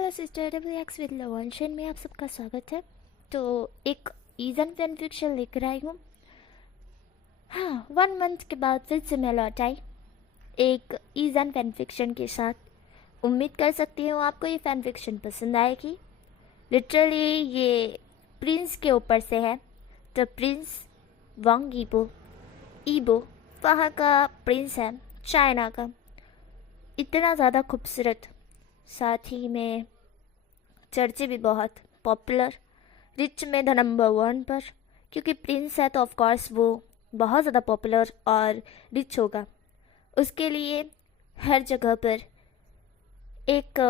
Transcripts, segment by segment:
Hello sister, W X with लवंशन में आप सबका स्वागत है। तो एक ईजन फैन फिक्शन लेकर आई हूँ। हाँ, 1 मंथ के बाद फिर से मैं लौट आई एक ईजन फैन फिक्शन के साथ। उम्मीद कर सकती हूँ आपको ये फैन फिक्शन पसंद आएगी। लिटरली ये प्रिंस के ऊपर से है। तो प्रिंस वांग ईबो वहाँ का प्रिंस है, चाइना का। इतना ज़्यादा खूबसूरत, साथ ही में चर्चे भी बहुत पॉपुलर, रिच में द नंबर 1 पर। क्योंकि प्रिंस है तो ऑफ कोर्स वो बहुत ज़्यादा पॉपुलर और रिच होगा। उसके लिए हर जगह पर एक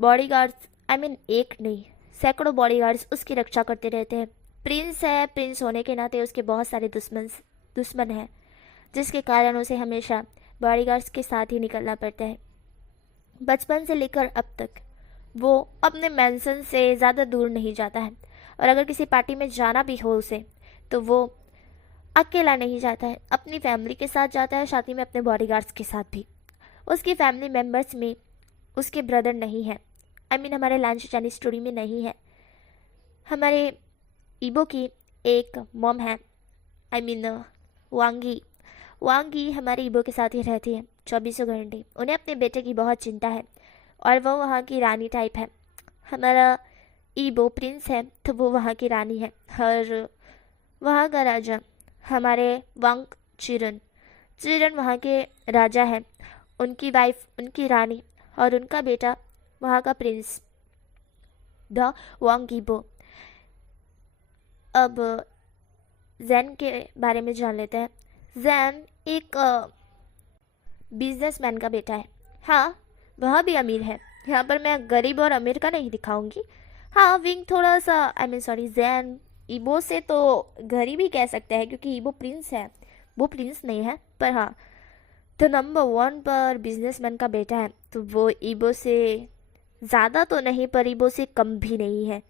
बॉडीगार्ड्स, आई मीन एक नहीं सैकड़ों बॉडीगार्ड्स उसकी रक्षा करते रहते हैं। प्रिंस है, प्रिंस होने के नाते उसके बहुत सारे दुश्मन हैं, जिसके कारण उसे हमेशा बॉडीगार्ड्स के साथ ही निकलना पड़ता है। बचपन से लेकर अब तक वो अपने मेंशन से ज़्यादा दूर नहीं जाता है, और अगर किसी पार्टी में जाना भी हो उसे तो वो अकेला नहीं जाता है, अपनी फैमिली के साथ जाता है, साथ ही में अपने बॉडीगार्ड्स के साथ भी। उसकी फैमिली मेम्बर्स में उसके ब्रदर नहीं है, आई मीन हमारे लांच चाइनीज स्टोरी में नहीं है। हमारे ईबो की एक मॉम है, आई मीन वांगी हमारे ईबो के साथ ही रहती है 24 घंटे। उन्हें अपने बेटे की बहुत चिंता है और वो वहाँ की रानी टाइप है। हमारा ईबो प्रिंस है तो वो वहाँ की रानी है, और वहाँ का राजा हमारे वांग चिरन वहाँ के राजा है। उनकी वाइफ उनकी रानी और उनका बेटा वहाँ का प्रिंस द वांग ईबो। अब जैन के बारे में जान लेते हैं। जैन एक बिजनेसमैन का बेटा है। हाँ, वह भी अमीर है। यहाँ पर मैं गरीब और अमीर का नहीं दिखाऊंगी। हाँ, विंग थोड़ा सा, आई मीन सॉरी, जैन ईबो से तो गरीब ही कह सकते हैं, क्योंकि ईबो प्रिंस है, वो प्रिंस नहीं है। पर हाँ, तो नंबर 1 पर बिजनेसमैन का बेटा है, तो वो ईबो से ज़्यादा तो नहीं पर ईबो से कम भी नहीं है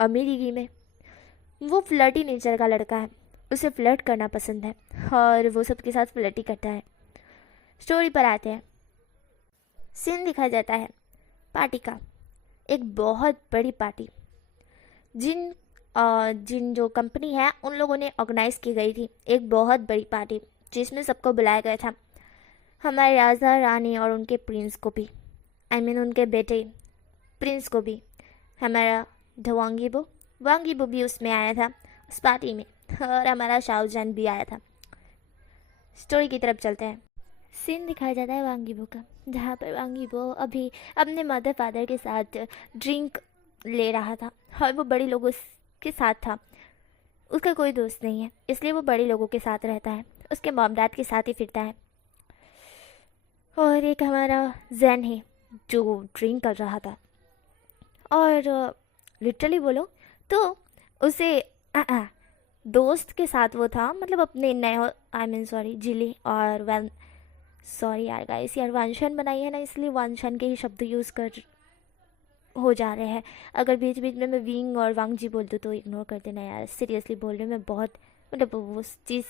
अमीरी में। वो फ्लर्टी नेचर का लड़का है, उसे फ्लर्ट करना पसंद है और वो सबके साथ फ्लर्टी करता है। स्टोरी पर आते हैं। सीन दिखाया जाता है पार्टी का, एक बहुत बड़ी पार्टी जिन जो कंपनी है उन लोगों ने ऑर्गेनाइज की गई थी एक बहुत बड़ी पार्टी, जिसमें सबको बुलाया गया था। हमारे राजा रानी और उनके प्रिंस को भी, आई मीन उनके बेटे प्रिंस को भी। हमारा द वांगीबो भी उसमें आया था उस पार्टी में, और हमारा शाहजहान भी आया था। स्टोरी की तरफ चलते हैं। सीन दिखाया जाता है वांगीबो का, जहाँ पर वांगीबो अभी अपने मदर फादर के साथ ड्रिंक ले रहा था, और वो बड़े लोगों के साथ था। उसका कोई दोस्त नहीं है, इसलिए वो बड़े लोगों के साथ रहता है, उसके मॉम डैड के साथ ही फिरता है। और एक हमारा जैन है जो ड्रिंक कर रहा था, और लिटरली बोलो तो उसे दोस्त के साथ वो था, मतलब अपने नए, आई मीन सॉरी, जिली और वैन, सॉरी यार गाइस, यार वांशन बनाई है ना, इसलिए वांशन के ही शब्द यूज़ कर हो जा रहे हैं। अगर बीच बीच में मैं विंग और वांगजी बोल दूँ तो इग्नोर कर देना यार, सीरियसली बोल रही हूँ मैं। बहुत मतलब वो चीज़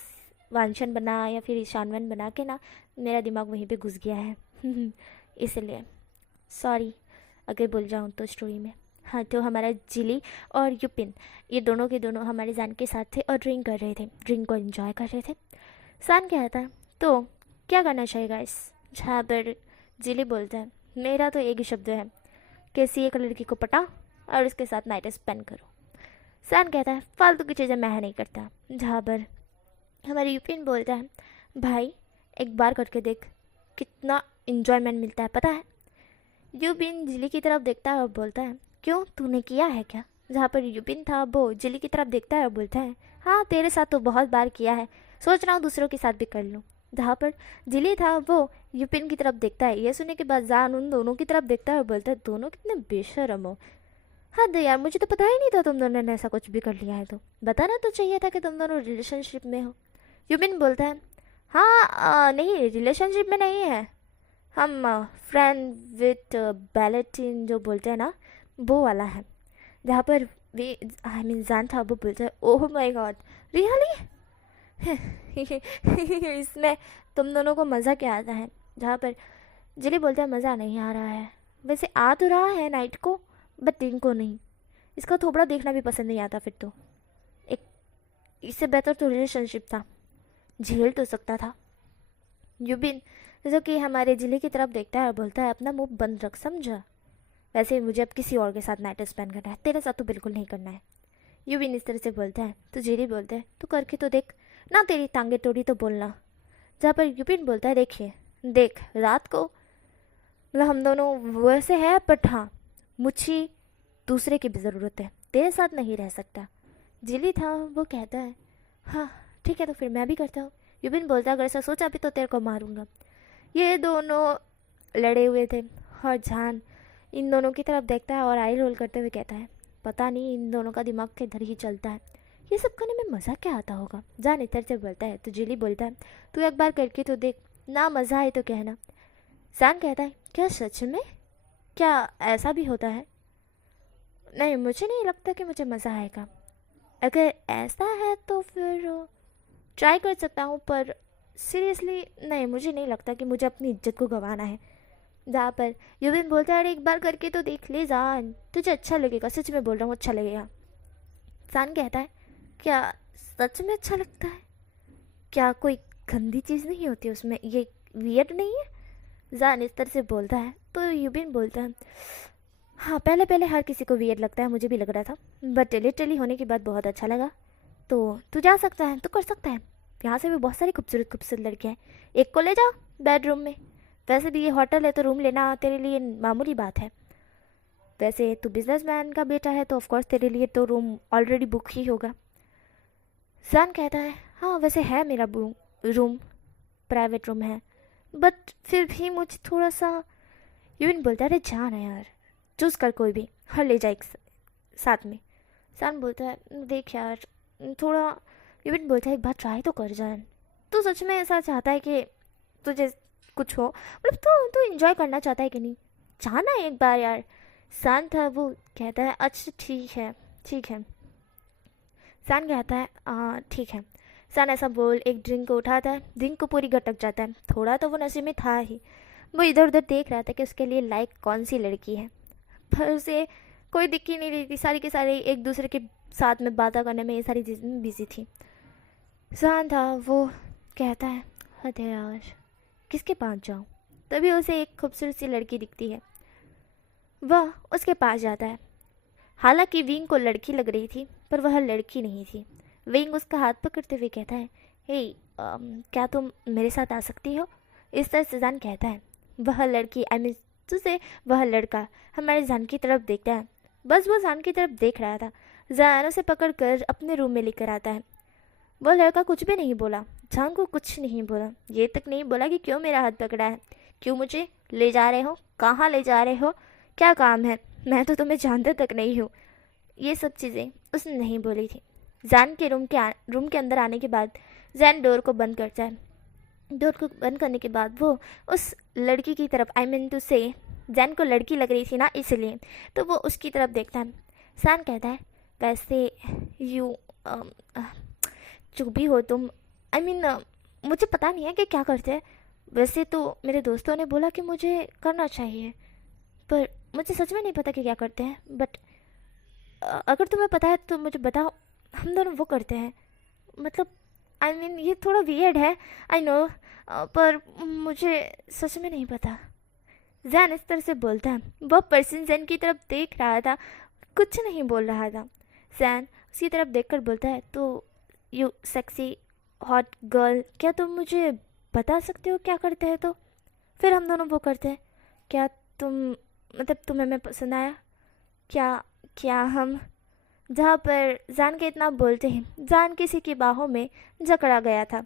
वांशन बना या फिर ईशानवन बना के ना मेरा दिमाग वहीं पे घुस गया है इसलिए सॉरी अगर बोल जाऊँ तो स्टोरी में। हाँ, तो हमारा जिली और युपिन, ये दोनों के दोनों हमारे जान के साथ थे और ड्रिंक कर रहे थे, ड्रिंक को एंजॉय कर रहे थे। सान कहता है तो क्या करना चाहिए गाइस, जहाँ पर जिली बोलता है मेरा तो एक ही शब्द है, किसी एक लड़की को पटा और उसके साथ नाइट स्पेंड करो। सान कहता है फालतू की चीज़ें मैं नहीं करता, जहाँ पर हमारे युपिन बोलता है भाई एक बार करके देख, कितना इन्जॉयमेंट मिलता है पता है। युपिन जिली की तरफ देखता है और बोलता है क्यों, तूने किया है क्या। जहाँ पर युपिन था वो जिली की तरफ देखता है और बोलता है हाँ तेरे साथ तो बहुत बार किया है, सोच रहा हूँ दूसरों के साथ भी कर लूँ। जहाँ पर जिली था वो युपिन की तरफ देखता है, ये सुनने के बाद जान उन दोनों की तरफ देखता है और बोलता है दोनों कितने बेशर्म हो। हाँ दे यार, मुझे तो पता ही नहीं था तुम दोनों ने ऐसा कुछ भी कर लिया है, तो बताना तो चाहिए था कि तुम दोनों रिलेशनशिप में हो। युपिन बोलता है हाँ नहीं रिलेशनशिप में नहीं है, हम फ्रेंड विथ बैलेटिन जो बोलते हैं ना वो वाला है। जहाँ पर वे, आई मीन जान था, वो बोलता है ओह माय गॉड रियली इसमें तुम दोनों को मज़ा क्या आता है। जहाँ पर जिली बोलता है मज़ा नहीं आ रहा है, वैसे आ तो रहा है नाइट को, बट इनको नहीं, इसका थोबड़ा देखना भी पसंद नहीं आता। फिर तो एक इससे बेहतर तो रिलेशनशिप था, झेल तो सकता था। युबिन जो कि हमारे जिले की तरफ देखता है और बोलता है अपना मुंह बंद रख, समझा? वैसे मुझे अब किसी और के साथ नाइट स्पेंड करना है, तेरे साथ तो बिल्कुल नहीं करना है। युबिन इस तरह से बोलता है तो जेरी बोलता है तू करके तो देख ना, तेरी टांगे तोड़ी तो बोलना। जहाँ पर युबिन बोलता है देखिए देख, रात को मतलब हम दोनों वैसे है, बट हाँ मुझे दूसरे की भी ज़रूरत है, तेरे साथ नहीं रह सकता। जिली था वो कहता है हाँ ठीक है तो फिर मैं भी करता हूँ। युबिन बोलता है अगर ऐसा सोचा भी तो तेरे को मारूंगा। ये दोनों लड़े हुए थे और जान इन दोनों की तरफ देखता है और आई रोल करते हुए कहता है पता नहीं इन दोनों का दिमाग किधर ही चलता है, ये सब करने में मज़ा क्या आता होगा। जान इधर से बोलता है तो जिली बोलता है तू एक बार करके तो देख, ना मज़ा आए तो कहना। जान कहता है क्या सच में, क्या ऐसा भी होता है? नहीं मुझे नहीं लगता कि मुझे मज़ा आएगा, अगर ऐसा है तो फिर ट्राई कर सकता हूँ, पर सीरियसली नहीं, मुझे नहीं लगता कि मुझे अपनी इज्जत को गंवाना है। जहाँ पर युबिन बोलता है अरे एक बार करके तो देख ले जान, तुझे अच्छा लगेगा, सच में बोल रहा हूँ अच्छा लगेगा। जान कहता है क्या सच में अच्छा लगता है, क्या कोई गंदी चीज़ नहीं होती उसमें, ये वियर्ड नहीं है? जान इस तरह से बोलता है तो युबिन बोलता है हाँ पहले पहले हर किसी को वियर्ड लगता है, मुझे भी लग रहा था, बट लिटरली होने के बाद बहुत अच्छा लगा। तो तू जा सकता है, तू कर सकता है, यहाँ से भी बहुत सारी खूबसूरत खूबसूरत लड़कियाँ हैं, एक को ले जाओ बेडरूम में। वैसे भी ये होटल है तो रूम लेना तेरे लिए मामूली बात है, वैसे तू बिजनेसमैन का बेटा है तो ऑफकोर्स तेरे लिए तो रूम ऑलरेडी बुक ही होगा। जान कहता है हाँ वैसे है मेरा रूम, प्राइवेट रूम है, बट फिर भी मुझे थोड़ा सा। यून बोलता है अरे जान है यार, चूज़ कर कोई भी, हर ले जा एक साथ में। जान बोलता है देख यार थोड़ा। यून बोलता है एक बार ट्राई तो कर जान, तू सच में ऐसा चाहता है कि तुझे कुछ हो, मतलब तू एंजॉय करना चाहता है कि नहीं, जाना एक बार यार। सान था वो कहता है अच्छा ठीक है ठीक है। सान कहता है ठीक है। सान ऐसा बोल एक ड्रिंक को उठाता है, ड्रिंक को पूरी गटक जाता है, थोड़ा तो वो नशे में था ही। वो इधर उधर देख रहा था कि उसके लिए लाइक कौन सी लड़की है, पर उसे कोई दिख ही नहीं रही थी, सारी की सारी एक दूसरे के साथ में बातें करने में ये सारी चीज़ें बिजी थी। सान था वो कहता है अरे यार किसके पास जाऊँ, तभी उसे एक खूबसूरत सी लड़की दिखती है, वह उसके पास जाता है। हालांकि विंग को लड़की लग रही थी पर वह लड़की नहीं थी। विंग उसका हाथ पकड़ते हुए कहता है हे क्या तुम मेरे साथ आ सकती हो? इस तरह से जान कहता है वह लड़की आई मीन तुझे वह लड़का हमारे जान की तरफ देखता है, बस वो जान की तरफ देख रहा था। जान उसे पकड़ कर अपने रूम में लेकर आता है। वह लड़का कुछ भी नहीं बोला, जान को कुछ नहीं बोला, ये तक नहीं बोला कि क्यों मेरा हाथ पकड़ा है, क्यों मुझे ले जा रहे हो, कहाँ ले जा रहे हो, क्या काम है, मैं तो तुम्हें जानते तक नहीं हूँ। ये सब चीज़ें उसने नहीं बोली थी। जैन के रूम के अंदर आने के बाद जैन डोर को बंद करता है। डोर को बंद करने के बाद वो उस लड़की की तरफ आई मीन टू से जैन को लड़की लग रही थी ना, इसलिए तो वो उसकी तरफ देखता है। जैन कहता है वैसे यू जो भी हो तुम आई मीन मुझे पता नहीं है कि क्या करते हैं, वैसे तो मेरे दोस्तों ने बोला कि मुझे करना चाहिए, पर मुझे सच में नहीं पता कि क्या करते हैं, बट अगर तुम्हें पता है तो मुझे बताओ, हम दोनों वो करते हैं। मतलब आई मीन ये थोड़ा वियर्ड है आई नो, पर मुझे सच में नहीं पता। जैन इस तरह से बोलता है। वह पर्सन जैन की तरफ देख रहा था, कुछ नहीं बोल रहा था। जैन उसकी तरफ देखकर बोलता है तो यू सेक्सी हॉट गर्ल, क्या तुम मुझे बता सकते हो क्या करते हैं? तो फिर हम दोनों वो करते हैं। क्या तुम मतलब तुम्हें मैं पसंद आया क्या? क्या हम जहाँ पर जान के इतना बोलते हैं जान किसी की बाहों में जकड़ा गया था।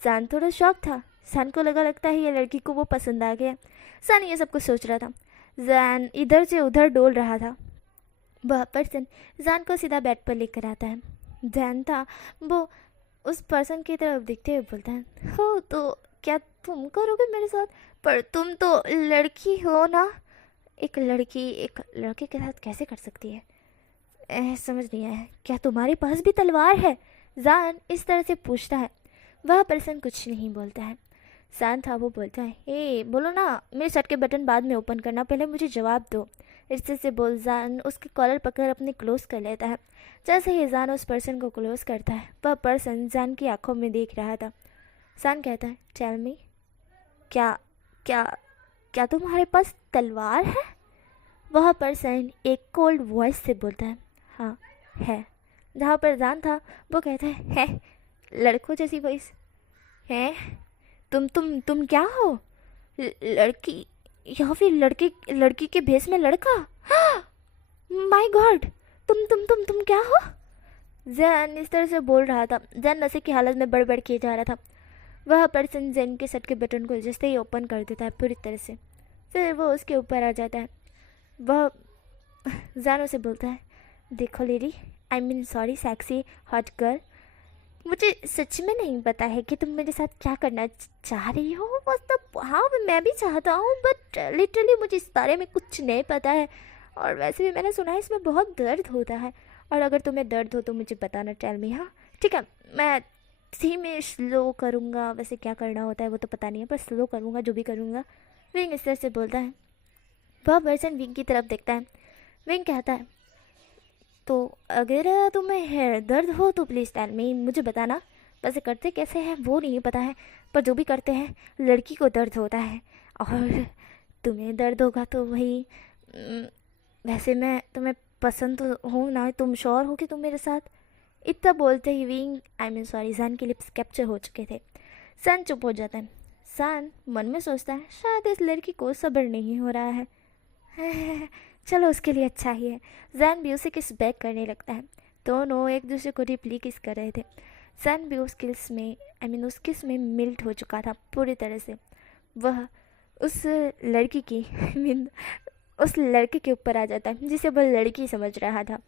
जान थोड़ा शौक था, जान को लगता है ये लड़की को वो पसंद आ गया। जान ये सब कुछ सोच रहा था। जान इधर से उधर डोल रहा था। वह पर्सन जान को सीधा बेड पर लेकर आता है। जान था वो उस पर्सन की तरफ देखते हुए बोलता है हो तो क्या तुम करोगे मेरे साथ? पर तुम तो लड़की हो ना, एक लड़की एक लड़के के साथ कैसे कर सकती है? समझ नहीं आया, क्या तुम्हारे पास भी तलवार है? जान इस तरह से पूछता है। वह पर्सन कुछ नहीं बोलता है। जान था वो बोलता है ए बोलो ना, मेरे शर्ट के बटन बाद में ओपन करना, पहले मुझे जवाब दो। इससे से बोल जान उसके कॉलर पकड़ अपने क्लोज कर लेता है। जैसे ही जान उस पर्सन को क्लोज करता है, वह पर्सन जान की आंखों में देख रहा था। जान कहता है, टेल मी, क्या क्या क्या तुम्हारे पास तलवार है? वह पर्सन एक कोल्ड वॉइस से बोलता है, हाँ है। जहाँ पर जान था वो कहता है लड़कों जैसी वॉइस है? तुम क्या हो? लड़की या फिर लड़की लड़की के भेष में लड़का? माय गॉड, तुम क्या हो? जैन इस तरह से बोल रहा था। जैन नशे की हालत में बड़बड़ किए जा रहा था। वह पर्सन जैन के शर्ट के बटन को जैसे ही ओपन कर देता है पूरी तरह से, फिर वो उसके ऊपर आ जाता है। वह जानो से बोलता है, देखो lady, I mean sorry sexy hot girl, मुझे सच में नहीं पता है कि तुम मेरे साथ क्या करना चाह रही हो। मतलब हाँ, मैं भी चाहता हूँ, बट लिटरली मुझे इस बारे में कुछ नहीं पता है। और वैसे भी मैंने सुना है इसमें बहुत दर्द होता है, और अगर तुम्हें दर्द हो तो मुझे बताना, टेल मी। हाँ ठीक है, मैं सी में स्लो करूँगा। वैसे क्या करना होता है वो तो पता नहीं है, पर स्लो करूँगा जो भी करूँगा। विंग इस तरह से बोलता है। वह पर्सन विंग की तरफ देखता है। विंग कहता है, तो अगर तुम्हें हेयर दर्द हो तो प्लीज़ टेल मी, मुझे बताना। वैसे करते कैसे हैं वो नहीं पता है, पर जो भी करते हैं लड़की को दर्द होता है, और तुम्हें दर्द होगा तो वही। वैसे मैं तुम्हें पसंद तो हूँ ना, तुम श्योर हो कि तुम मेरे साथ? इतना बोलते ही विंग, आई मीन सॉरी, सान के लिप्स कैप्चर हो चुके थे। सान चुप हो जाता है। सान मन में सोचता है, शायद इस लड़की को सब्र नहीं हो रहा है। चलो उसके लिए अच्छा ही है। जैन भी उसे किस बैक करने लगता है। दोनों एक दूसरे को डीपली किस कर रहे थे। जैन भी उस किस में, आई मीन उस किस में मिल्ट हो चुका था पूरी तरह से। वह उस लड़की की आई मीन उस लड़के के ऊपर आ जाता है जिसे वह लड़की समझ रहा था।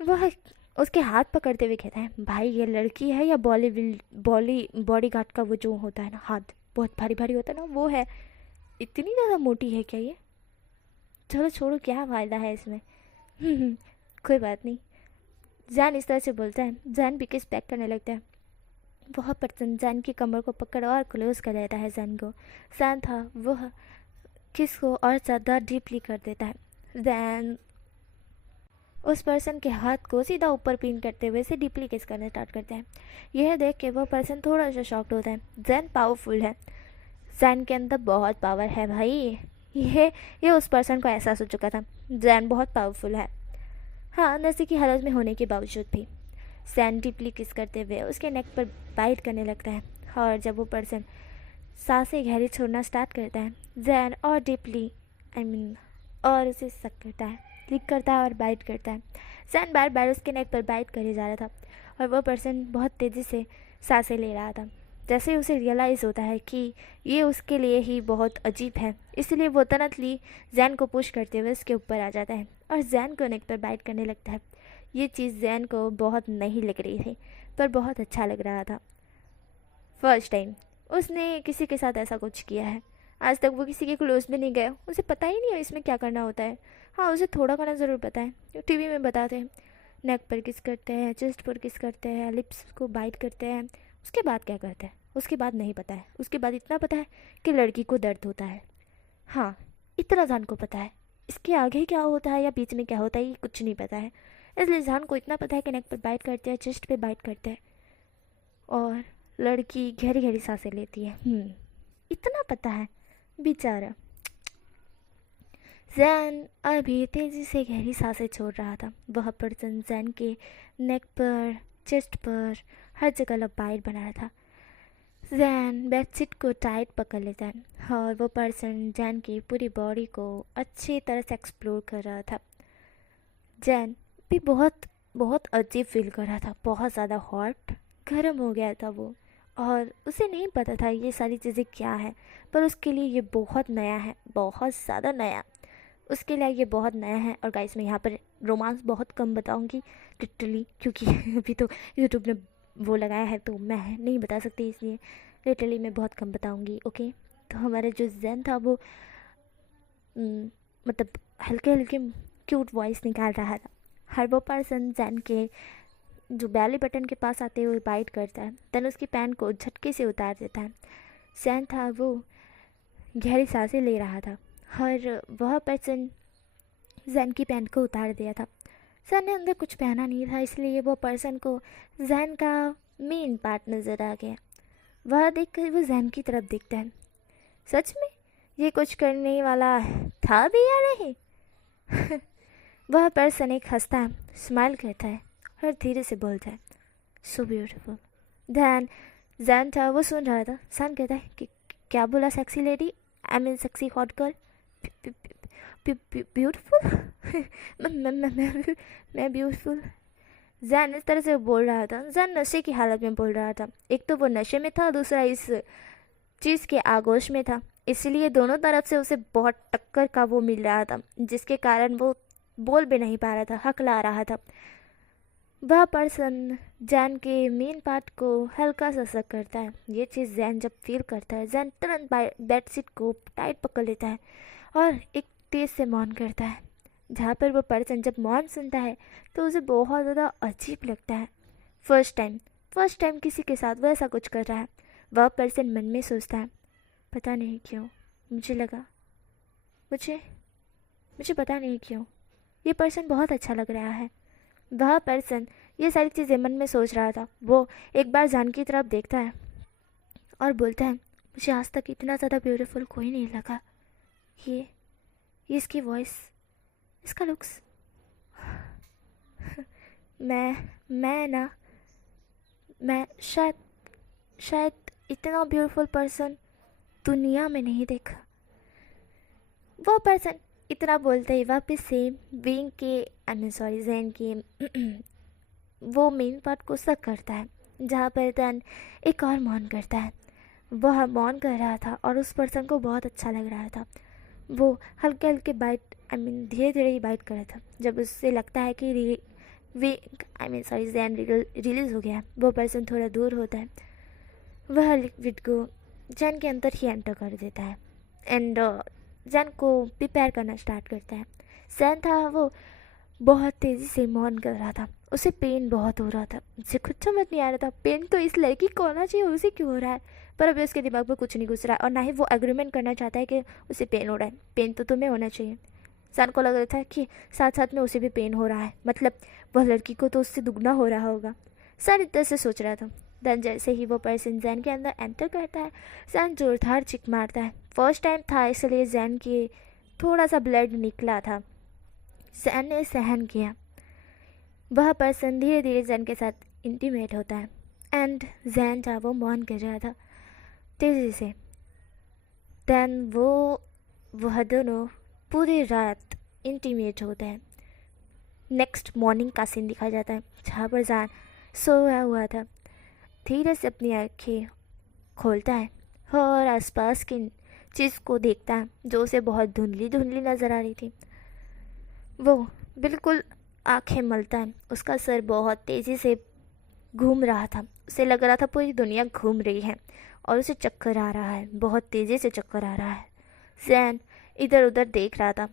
वह उसके हाथ पकड़ते हुए कहता है, भाई ये लड़की है या बॉडी गार्ड का वो जो होता है ना, हाथ बहुत भारी भारी होता है ना, वो है? इतनी ज़्यादा मोटी है क्या ये? चलो छोड़ो, क्या फ़ायदा है इसमें। कोई बात नहीं। जैन इस तरह से बोलता है। जैन भी किस पैक करने लगता है। वह पर्सन जैन की कमर को पकड़ और क्लोज कर देता है जैन को। जैन था वह किस को और ज़्यादा डीपली कर देता है। जैन उस पर्सन के हाथ को सीधा ऊपर पिन करते हुए से डीपली किस करना स्टार्ट करते हैं। यह देख के वह पर्सन थोड़ा सा शॉक्ड होता है। जैन पावरफुल है, जैन के अंदर बहुत पावर है भाई। ये उस पर्सन को एहसास हो चुका था। जैन बहुत पावरफुल है, हाँ, नशे की हालत में होने के बावजूद भी। जैन डीपली किस करते हुए उसके नेक पर बाइट करने लगता है, और जब वो पर्सन सांसें गहरी छोड़ना स्टार्ट करता है, जैन और डीपली आई मीन और उसे सक करता है, क्लिक करता है और बाइट करता है। जैन बार बार उसके नेक पर बाइट करे जा रहा था, और वह पर्सन बहुत तेज़ी से सांसें ले रहा था। जैसे उसे रियलाइज़ होता है कि ये उसके लिए ही बहुत अजीब है, इसलिए वो तुरंतली जैन को पुश करते हुए उसके ऊपर आ जाता है और जैन को नेक पर बाइट करने लगता है। ये चीज़ जैन को बहुत नहीं लग रही थी, पर बहुत अच्छा लग रहा था। फर्स्ट टाइम उसने किसी के साथ ऐसा कुछ किया है। आज तक वो किसी के क्लोज में नहीं गया, उसे पता ही नहीं है इसमें क्या करना होता है। हाँ, उसे थोड़ा घना ज़रूर पता है, जो टीवी में बताते हैं। नेक पर किस करते हैं, चेस्ट पर किस करते हैं, लिप्स को बाइट करते हैं। उसके बाद क्या करते हैं उसके बाद नहीं पता है। उसके बाद इतना पता है कि लड़की को दर्द होता है। हाँ, इतना जान को पता है। इसके आगे क्या होता है या बीच में क्या होता है ये कुछ नहीं पता है। इसलिए जान को इतना पता है कि नेक पर बाइट करते हैं, चेस्ट पे बाइट करते हैं, और लड़की गहरी गहरी सांसें लेती है। इतना पता है बेचारा। जैन अभी तेज़ी से गहरी सांसें छोड़ रहा था। वह पर्सन जैन के नेक पर, चेस्ट पर, हर जगह लबाइट बना रहा था। जैन बेडशीट को टाइट पकड़ लेता है और वो पर्सन जैन की पूरी बॉडी को अच्छी तरह से एक्सप्लोर कर रहा था। जैन भी बहुत बहुत अजीब फील कर रहा था, बहुत ज़्यादा हॉट, गर्म हो गया था वो, और उसे नहीं पता था ये सारी चीज़ें क्या है, पर उसके लिए ये बहुत नया है, बहुत ज़्यादा नया। उसके लिए ये बहुत नया है। और गाइस, मैं यहाँ पर रोमांस बहुत कम बताऊँगी लिटरली, क्योंकि अभी तो यूट्यूब ने वो लगाया है तो मैं नहीं बता सकती, इसलिए लिटरली मैं बहुत कम बताऊँगी। ओके, तो हमारे जो जैन था वो मतलब हल्के हल्के क्यूट वॉइस निकाल रहा था। हर वो पर्सन जैन के जो बैली बटन के पास आते हुए बाइट करता है, देन उसकी पैंट को झटके से उतार देता है। जैन था वो गहरी सांसें ले रहा था, और वह पर्सन जैन की पैंट को उतार दिया था। जैन ने अंदर कुछ पहना नहीं था, इसलिए वो पर्सन को जैन का मेन पार्ट नज़र आ गया। वह देख कर वो जैन की तरफ देखता है। सच में ये कुछ करने वाला था भी या नहीं? वह पर्सन एक हंसता है, स्माइल करता है और धीरे से बोलता है, सो ब्यूटीफुल। ध्यान जैन था, वो सुन रहा था। जैन कहता है कि क्या बोला sexy lady? I mean sexy hot girl. Beautiful? मैं ब्यूटीफुल? जैन इस तरह से बोल रहा था। जैन नशे की हालत में बोल रहा था। एक तो वो नशे में था, दूसरा इस चीज़ के आगोश में था, इसलिए दोनों तरफ से उसे बहुत टक्कर का वो मिल रहा था, जिसके कारण वो बोल भी नहीं पा रहा था, हकला रहा था। वह पर्सन जैन के मेन पार्ट को हल्का सा सक करता है। ये चीज़ जैन जब फील करता है, जैन तुरंत बेडशीट को टाइट पकड़ लेता है और एक तेज़ से मौन करता है। जहाँ पर वो पर्सन जब मौन सुनता है तो उसे बहुत ज़्यादा अजीब लगता है। फर्स्ट टाइम किसी के साथ वैसा कुछ कर रहा है। वह पर्सन मन में सोचता है, पता नहीं क्यों मुझे लगा, मुझे पता नहीं क्यों ये पर्सन बहुत अच्छा लग रहा है। वह पर्सन ये सारी चीज़ें मन में सोच रहा था। वो एक बार जैन की तरफ देखता है और बोलता है, मुझे आज तक इतना ज़्यादा ब्यूटीफुल कोई नहीं लगा। ये इसकी वॉइस, इसका लुक्स। मैं शायद इतना ब्यूटीफुल पर्सन दुनिया में नहीं देखा। वो पर्सन इतना बोलते ही वापस से विंग के जैन के वो मेन पार्ट को सक करता है, जहाँ पर दैन एक और मौन करता है। वह मौन कर रहा था और उस पर्सन को बहुत अच्छा लग रहा था। वो हल्के हल्के बाइट धीरे धीरे ही बाइट कर रहा था। जब उससे लगता है कि जैन रिलीज़ हो गया, वो पर्सन थोड़ा दूर होता है। वह लिक्विड को जैन के अंदर ही एंटर कर देता है एंड जैन को प्रिपेयर करना स्टार्ट करता है। जैन था वो बहुत तेज़ी से मौन कर रहा था। उसे पेन बहुत हो रहा था। उसे कुछ समझ नहीं आ रहा था, पेन तो इस लड़की को होना चाहिए, उसे क्यों हो रहा है? पर अभी उसके दिमाग में कुछ नहीं घुस रहा है और ना ही वो एग्रीमेंट करना चाहता है कि उसे पेन हो रहा है। पेन तो तुम्हें होना चाहिए। जैन को लग रहा था कि साथ साथ में उसे भी पेन हो रहा है, मतलब वह लड़की को तो उससे दुगना हो रहा होगा। जैन इधर से सोच रहा था। देन जैसे ही वो पर्सन जैन के अंदर एंटर करता है, जैन जोरदार चिक मारता है। फर्स्ट टाइम था इसलिए जैन के थोड़ा सा ब्लड निकला था। जैन ने सहन किया। वह पर्सन धीरे धीरे जैन के साथ इंटीमेट होता है एंड जैन था वो मौन कर रहा था तेज़ी से। देन वह दोनों पूरी रात इंटीमेट होते हैं। नेक्स्ट मॉर्निंग का सीन दिखाया जाता है, जहाँ पर जैन सोया हुआ था। धीरे से अपनी आँखें खोलता है और आसपास की चीज़ को देखता है जो उसे बहुत धुंधली धुंधली नज़र आ रही थी। वो बिल्कुल आंखें मलता है। उसका सर बहुत तेज़ी से घूम रहा था। उसे लग रहा था पूरी दुनिया घूम रही है और उसे चक्कर आ रहा है, बहुत तेज़ी से चक्कर आ रहा है। जैन इधर उधर देख रहा था।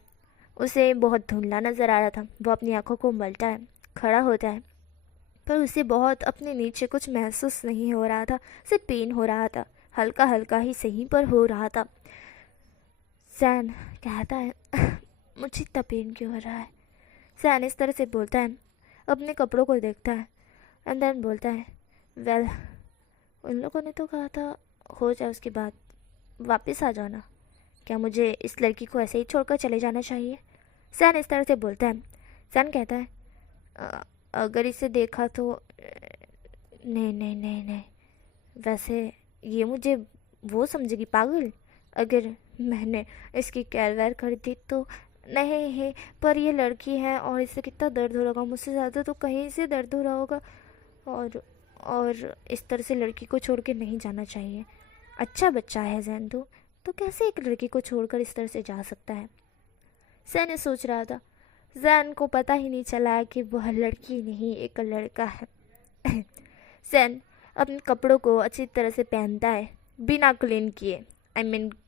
उसे बहुत धुंधला नज़र आ रहा था। वो अपनी आँखों को मलता है, खड़ा होता है, पर उसे बहुत अपने नीचे कुछ महसूस नहीं हो रहा था। उसे पेन हो रहा था, हल्का हल्का ही सही पर हो रहा था। जैन कहता है, मुझे इतना पेन क्यों हो रहा है? जैन इस तरह से बोलता है, अपने कपड़ों को देखता है एंड देन बोलता है, वेल उन लोगों ने तो कहा था हो जाए उसके बाद वापस आ जाना। क्या मुझे इस लड़की को ऐसे ही छोड़कर चले जाना चाहिए? जैन इस तरह से बोलता है। जैन कहता है, अगर इसे देखा तो नहीं, वैसे ये मुझे वो समझेगी पागल अगर मैंने इसकी केयर वेयर कर दी तो। नहीं है, पर ये लड़की है और इसे कितना दर्द हो रहा होगा, मुझसे ज़्यादा तो कहीं से दर्द हो रहा होगा। और इस तरह से लड़की को छोड़ के नहीं जाना चाहिए। अच्छा बच्चा है जैन तो कैसे एक लड़की को छोड़कर इस तरह से जा सकता है? जैन सोच रहा था। जैन को पता ही नहीं चला कि वह लड़की नहीं एक लड़का है। जैन अपने कपड़ों को अच्छी तरह से पहनता है बिना क्लीन किए।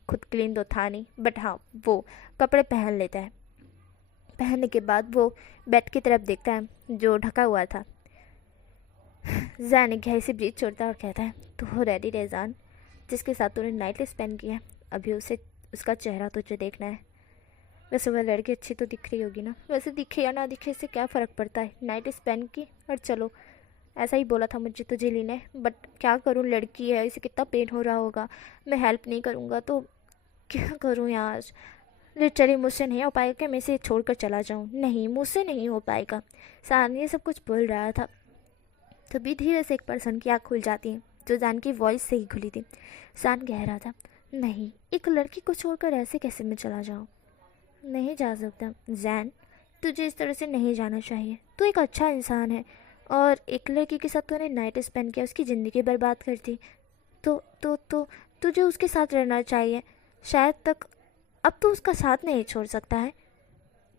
खुद क्लीन तो था नहीं, बट हाँ वो कपड़े पहन लेता है। पहनने के बाद वो बेड की तरफ देखता है जो ढका हुआ था। जैन एक गहरी सी ब्रीथ छोड़ता है और कहता है, तू रेडी रह जैन, जिसके साथ तूने नाइट स्पेंड किया अभी उसका चेहरा तुझे देखना है। वैसे वह लड़की अच्छी तो दिख रही होगी ना, वैसे दिखे या ना दिखे इससे क्या फ़र्क पड़ता है, नाइट स्पेंड की और चलो। ऐसा ही बोला था मुझे तो जिली ने, बट क्या करूँ, लड़की है, इसे कितना पेन हो रहा होगा। मैं हेल्प नहीं करूँगा तो क्या करूँ यार। लिटरली मुझसे नहीं हो पाएगा कि मैं इसे छोड़कर चला जाऊँ, नहीं मुझसे नहीं हो पाएगा। सान ये सब कुछ बोल रहा था, तभी धीरे से एक पर्सन की आँख खुल जाती है, जो जान की वॉइस से ही खुली थी। सान कह रहा था, नहीं एक लड़की को छोड़कर ऐसे कैसे मैं चला जाऊँ, नहीं जा सकता। जैन तुझे इस तरह से नहीं जाना चाहिए, तू एक अच्छा इंसान है और एक लड़की के साथ तूने नाइट स्पेंड किया, उसकी ज़िंदगी बर्बाद कर दी, तो तुझे उसके साथ रहना चाहिए। शायद तक अब तू उसका साथ नहीं छोड़ सकता है।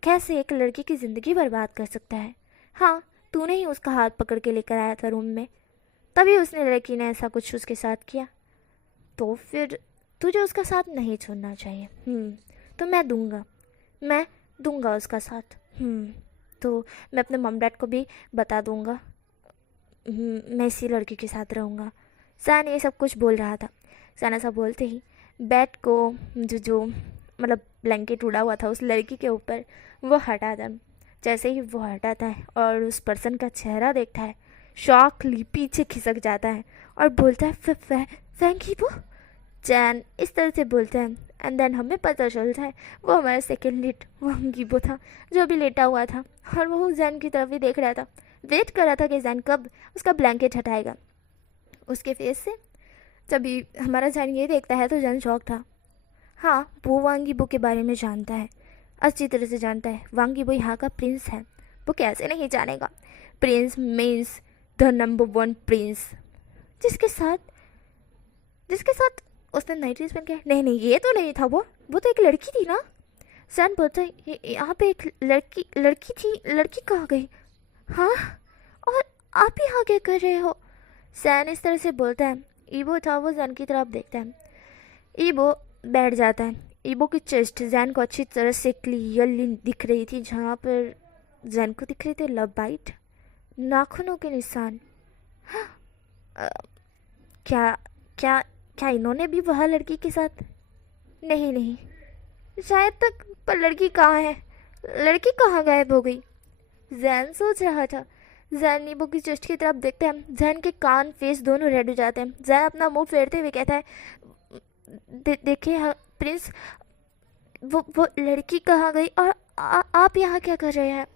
कैसे एक लड़की की ज़िंदगी बर्बाद कर सकता है। हाँ, तूने ही उसका हाथ पकड़ के लेकर आया था रूम में, तभी उसने लड़की ने ऐसा कुछ उसके साथ किया, तो फिर तुझे उसका साथ नहीं छोड़ना चाहिए। तो मैं दूंगा उसका साथ। तो मैं अपने मम डैड को भी बता दूंगा, मैं इसी लड़की के साथ रहूँगा। सैन ये सब कुछ बोल रहा था। सैन ऐसा बोलते ही बेड को जो मतलब ब्लैंकेट उड़ा हुआ था उस लड़की के ऊपर, वो हटा था। जैसे ही वो हटाता है और उस पर्सन का चेहरा देखता है, शॉकली पीछे खिसक जाता है और बोलता है फैंकी वो। चैन इस तरह से बोलते हैं एंड देन हमें पता चलता है वो हमारा सेकेंड लीड वांगीबो था, जो भी लेटा हुआ था और वो जैन की तरफ ही देख रहा था, वेट कर रहा था कि जैन कब उसका ब्लैंकेट हटाएगा उसके फेस से। जब हमारा जैन ये देखता है तो जैन शॉक था। हाँ, वो वांगीबो के बारे में जानता है, अच्छी तरह से जानता है। वांगीबो यहाँ का प्रिंस है, वो कैसे नहीं जानेगा। Prince means the number 1 Prince, जिसके साथ उसने नाइट स्पेंड किया। नहीं ये तो नहीं था, वो तो एक लड़की थी ना। सैन बोलता है यहाँ पे एक लड़की थी, लड़की कहाँ गई। हाँ, और आप यहाँ क्या कर रहे हो। सैन इस तरह से बोलता है। ईबो था, वो जैन की तरफ देखता है। ईबो बैठ जाता है। ईबो की चेस्ट जैन को अच्छी तरह से क्लियरली दिख रही थी, जहाँ पर जैन को दिख रहे थे लव बाइट, नाखूनों के निशान। अ, क्या क्या क्या इन्होंने भी वह लड़की के साथ, नहीं शायद तक, पर लड़की कहाँ है, लड़की कहाँ गायब हो गई। जैन सोच रहा था। जैन नीबो की चेस्ट की तरफ देखते हैं, जैन के कान फेस दोनों रेड हो जाते हैं। जैन अपना मुंह फेरते हुए कहता है, देखिए प्रिंस, वो लड़की कहाँ गई और आप यहाँ क्या कर रहे हैं।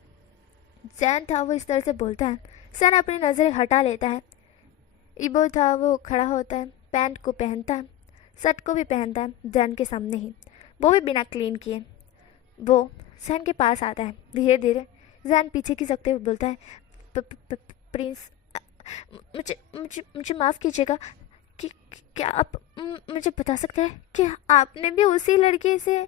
जैन था, वो इस तरह से बोलता है। जैन अपनी नज़रें हटा लेता है। ईबो था, वो खड़ा होता है, पैंट को पहनता है, शर्ट को भी पहनता है जैन के सामने ही, वो भी बिना क्लीन किए। वो जैन के पास आता है धीरे धीरे। जैन पीछे खिसकते हुए बोलता है, प्रिंस, मुझे मुझे मुझे माफ़ कीजिएगा कि क्या आप मुझे बता सकते हैं कि आपने भी उसी लड़के से।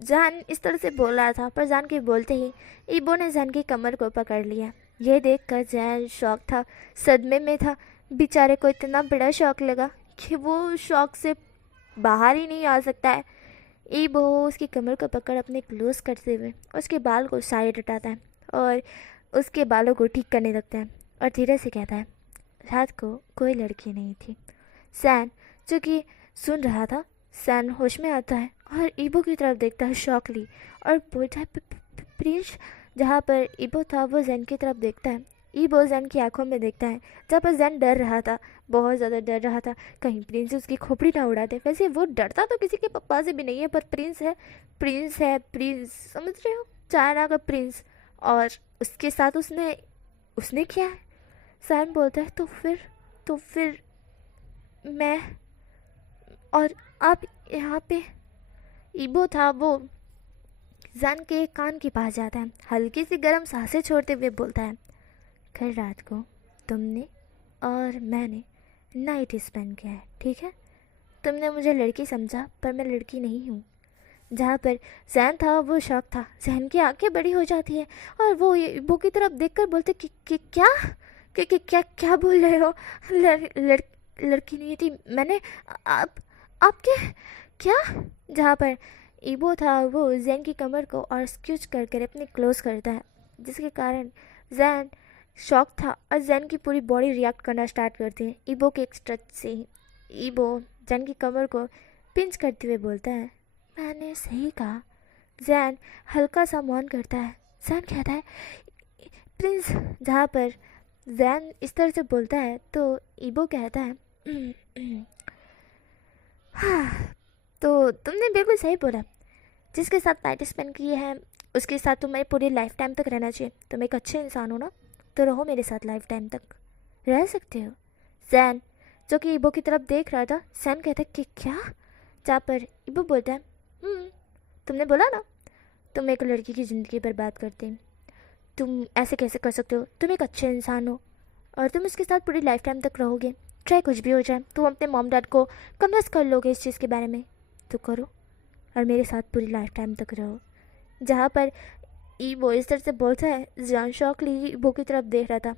जैन इस तरह से बोल रहा था, पर जैन के बोलते ही ईबो ने जैन की कमर को पकड़ लिया। ये देखकर जैन शॉक था, सदमे में था। बेचारे को इतना बड़ा शॉक लगा कि वो शॉक से बाहर ही नहीं आ सकता है। ईबो उसकी कमर को पकड़ अपने क्लोज करते हुए उसके बाल को साइड हटाता है और उसके बालों को ठीक करने लगता है और धीरे से कहता है, रात को कोई लड़की नहीं थी। सैन जो कि सुन रहा था, सैन होश में आता है और ईबो की तरफ देखता है शॉकली और बोलता है, प्रिंस। जहाँ पर ईबो था वो जैन की तरफ देखता है। ईबो जैन की आंखों में देखता है, जहाँ पर जैन डर रहा था, बहुत ज़्यादा डर रहा था, कहीं प्रिंस उसकी खोपड़ी ना उड़ा दे। वैसे वो डरता तो किसी के पप्पा से भी नहीं है, पर प्रिंस समझ रहे हो, चाइना का प्रिंस, और उसके साथ उसने किया है। सैन बोलता है, तो फिर मैं और आप यहाँ पे। ईबो था, वो जैन के कान के पास जाता है, हल्की सी गर्म सांसें छोड़ते हुए बोलता है, कल रात को तुमने और मैंने नाइट स्पेंड किया है, ठीक है। तुमने मुझे लड़की समझा, पर मैं लड़की नहीं हूँ। जहाँ पर जैन था वो शौक था, जैन की आंखें बड़ी हो जाती है और वो की तरफ देखकर बोलते कि क्या बोल रहे हो। लड़की नहीं थी मैंने, आपके क्या। जहाँ पर ईबो था वो जैन की कमर को और स्क्यूच कर अपने क्लोज करता है, जिसके कारण जैन शॉक था और जैन की पूरी बॉडी रिएक्ट करना स्टार्ट करती है ईबो के एक टच से ही। ईबो जैन की कमर को पिंच करते हुए बोलता है, मैंने सही कहा, जैन हल्का सा मौन करता है। जैन कहता है प्रिंस। जहाँ पर जैन इस तरह से बोलता है तो ईबो कहता है हाँ, तो तुमने बिल्कुल सही बोला। जिसके साथ नाइट स्पेंड की है उसके साथ तुम्हें पूरी लाइफ टाइम तक रहना चाहिए। तुम एक अच्छे इंसान हो ना, तो रहो मेरे साथ लाइफ टाइम तक, रह सकते हो। जैन जो कि ईबो की तरफ देख रहा था, जैन कहता है कि क्या? जहाँ पर ईबो बोलता है तुमने बोला ना तुम एक लड़की की ज़िंदगी बर्बाद करते हैं। तुम ऐसे कैसे कर सकते हो? तुम एक अच्छे इंसान हो और तुम उसके साथ पूरी लाइफ टाइम तक रहोगे। चाहे कुछ भी हो जाए, तुम अपने मॉम डैड को कन्विंस कर लोगे इस चीज़ के बारे में, तो करो और मेरे साथ पूरी लाइफ टाइम तक रहो। जहाँ पर ईबो इस तरह से बोलता है, जान शॉकली ईबो की तरफ देख रहा था।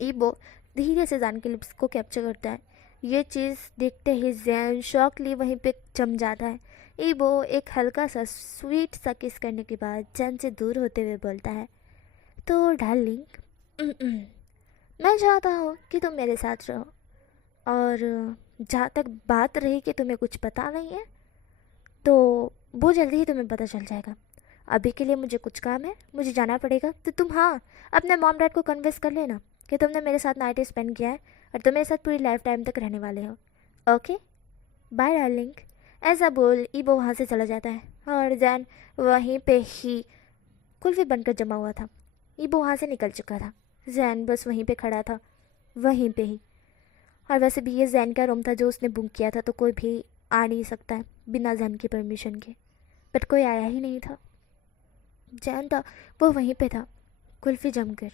ईबो धीरे से जान के लिप्स को कैप्चर करता है। ये चीज़ देखते ही जैन शॉकली वहीं पे जम जाता है। ईबो एक हल्का सा स्वीट सा किस करने के बाद जैन से दूर होते हुए बोलता है, तो डार्लिंग मैं चाहता हूँ कि तुम मेरे साथ रहो, और जहाँ तक बात रही कि तुम्हें कुछ पता नहीं है, तो वो जल्दी ही तुम्हें पता चल जाएगा। अभी के लिए मुझे कुछ काम है, मुझे जाना पड़ेगा। तो तुम हाँ अपने मॉम डैड को कन्विंस कर लेना कि तुमने मेरे साथ नाइट स्पेंड किया है और तुम मेरे साथ पूरी लाइफ टाइम तक रहने वाले हो। Okay bye darling. ऐसा बोल ईबो वहाँ से चला जाता है और जैन वहीं पे ही कुल्फी बनकर जमा हुआ था। ईबो वहाँ से निकल चुका था। जैन बस वहीं पे खड़ा था, वहीं पे ही। और वैसे भी ये जैन का रूम था जो उसने बुक किया था, तो कोई भी आ नहीं सकता है बिना जैन की परमिशन के। बट कोई आया ही नहीं था। जैन था वो वहीं पे था, कुल्फी जमकर।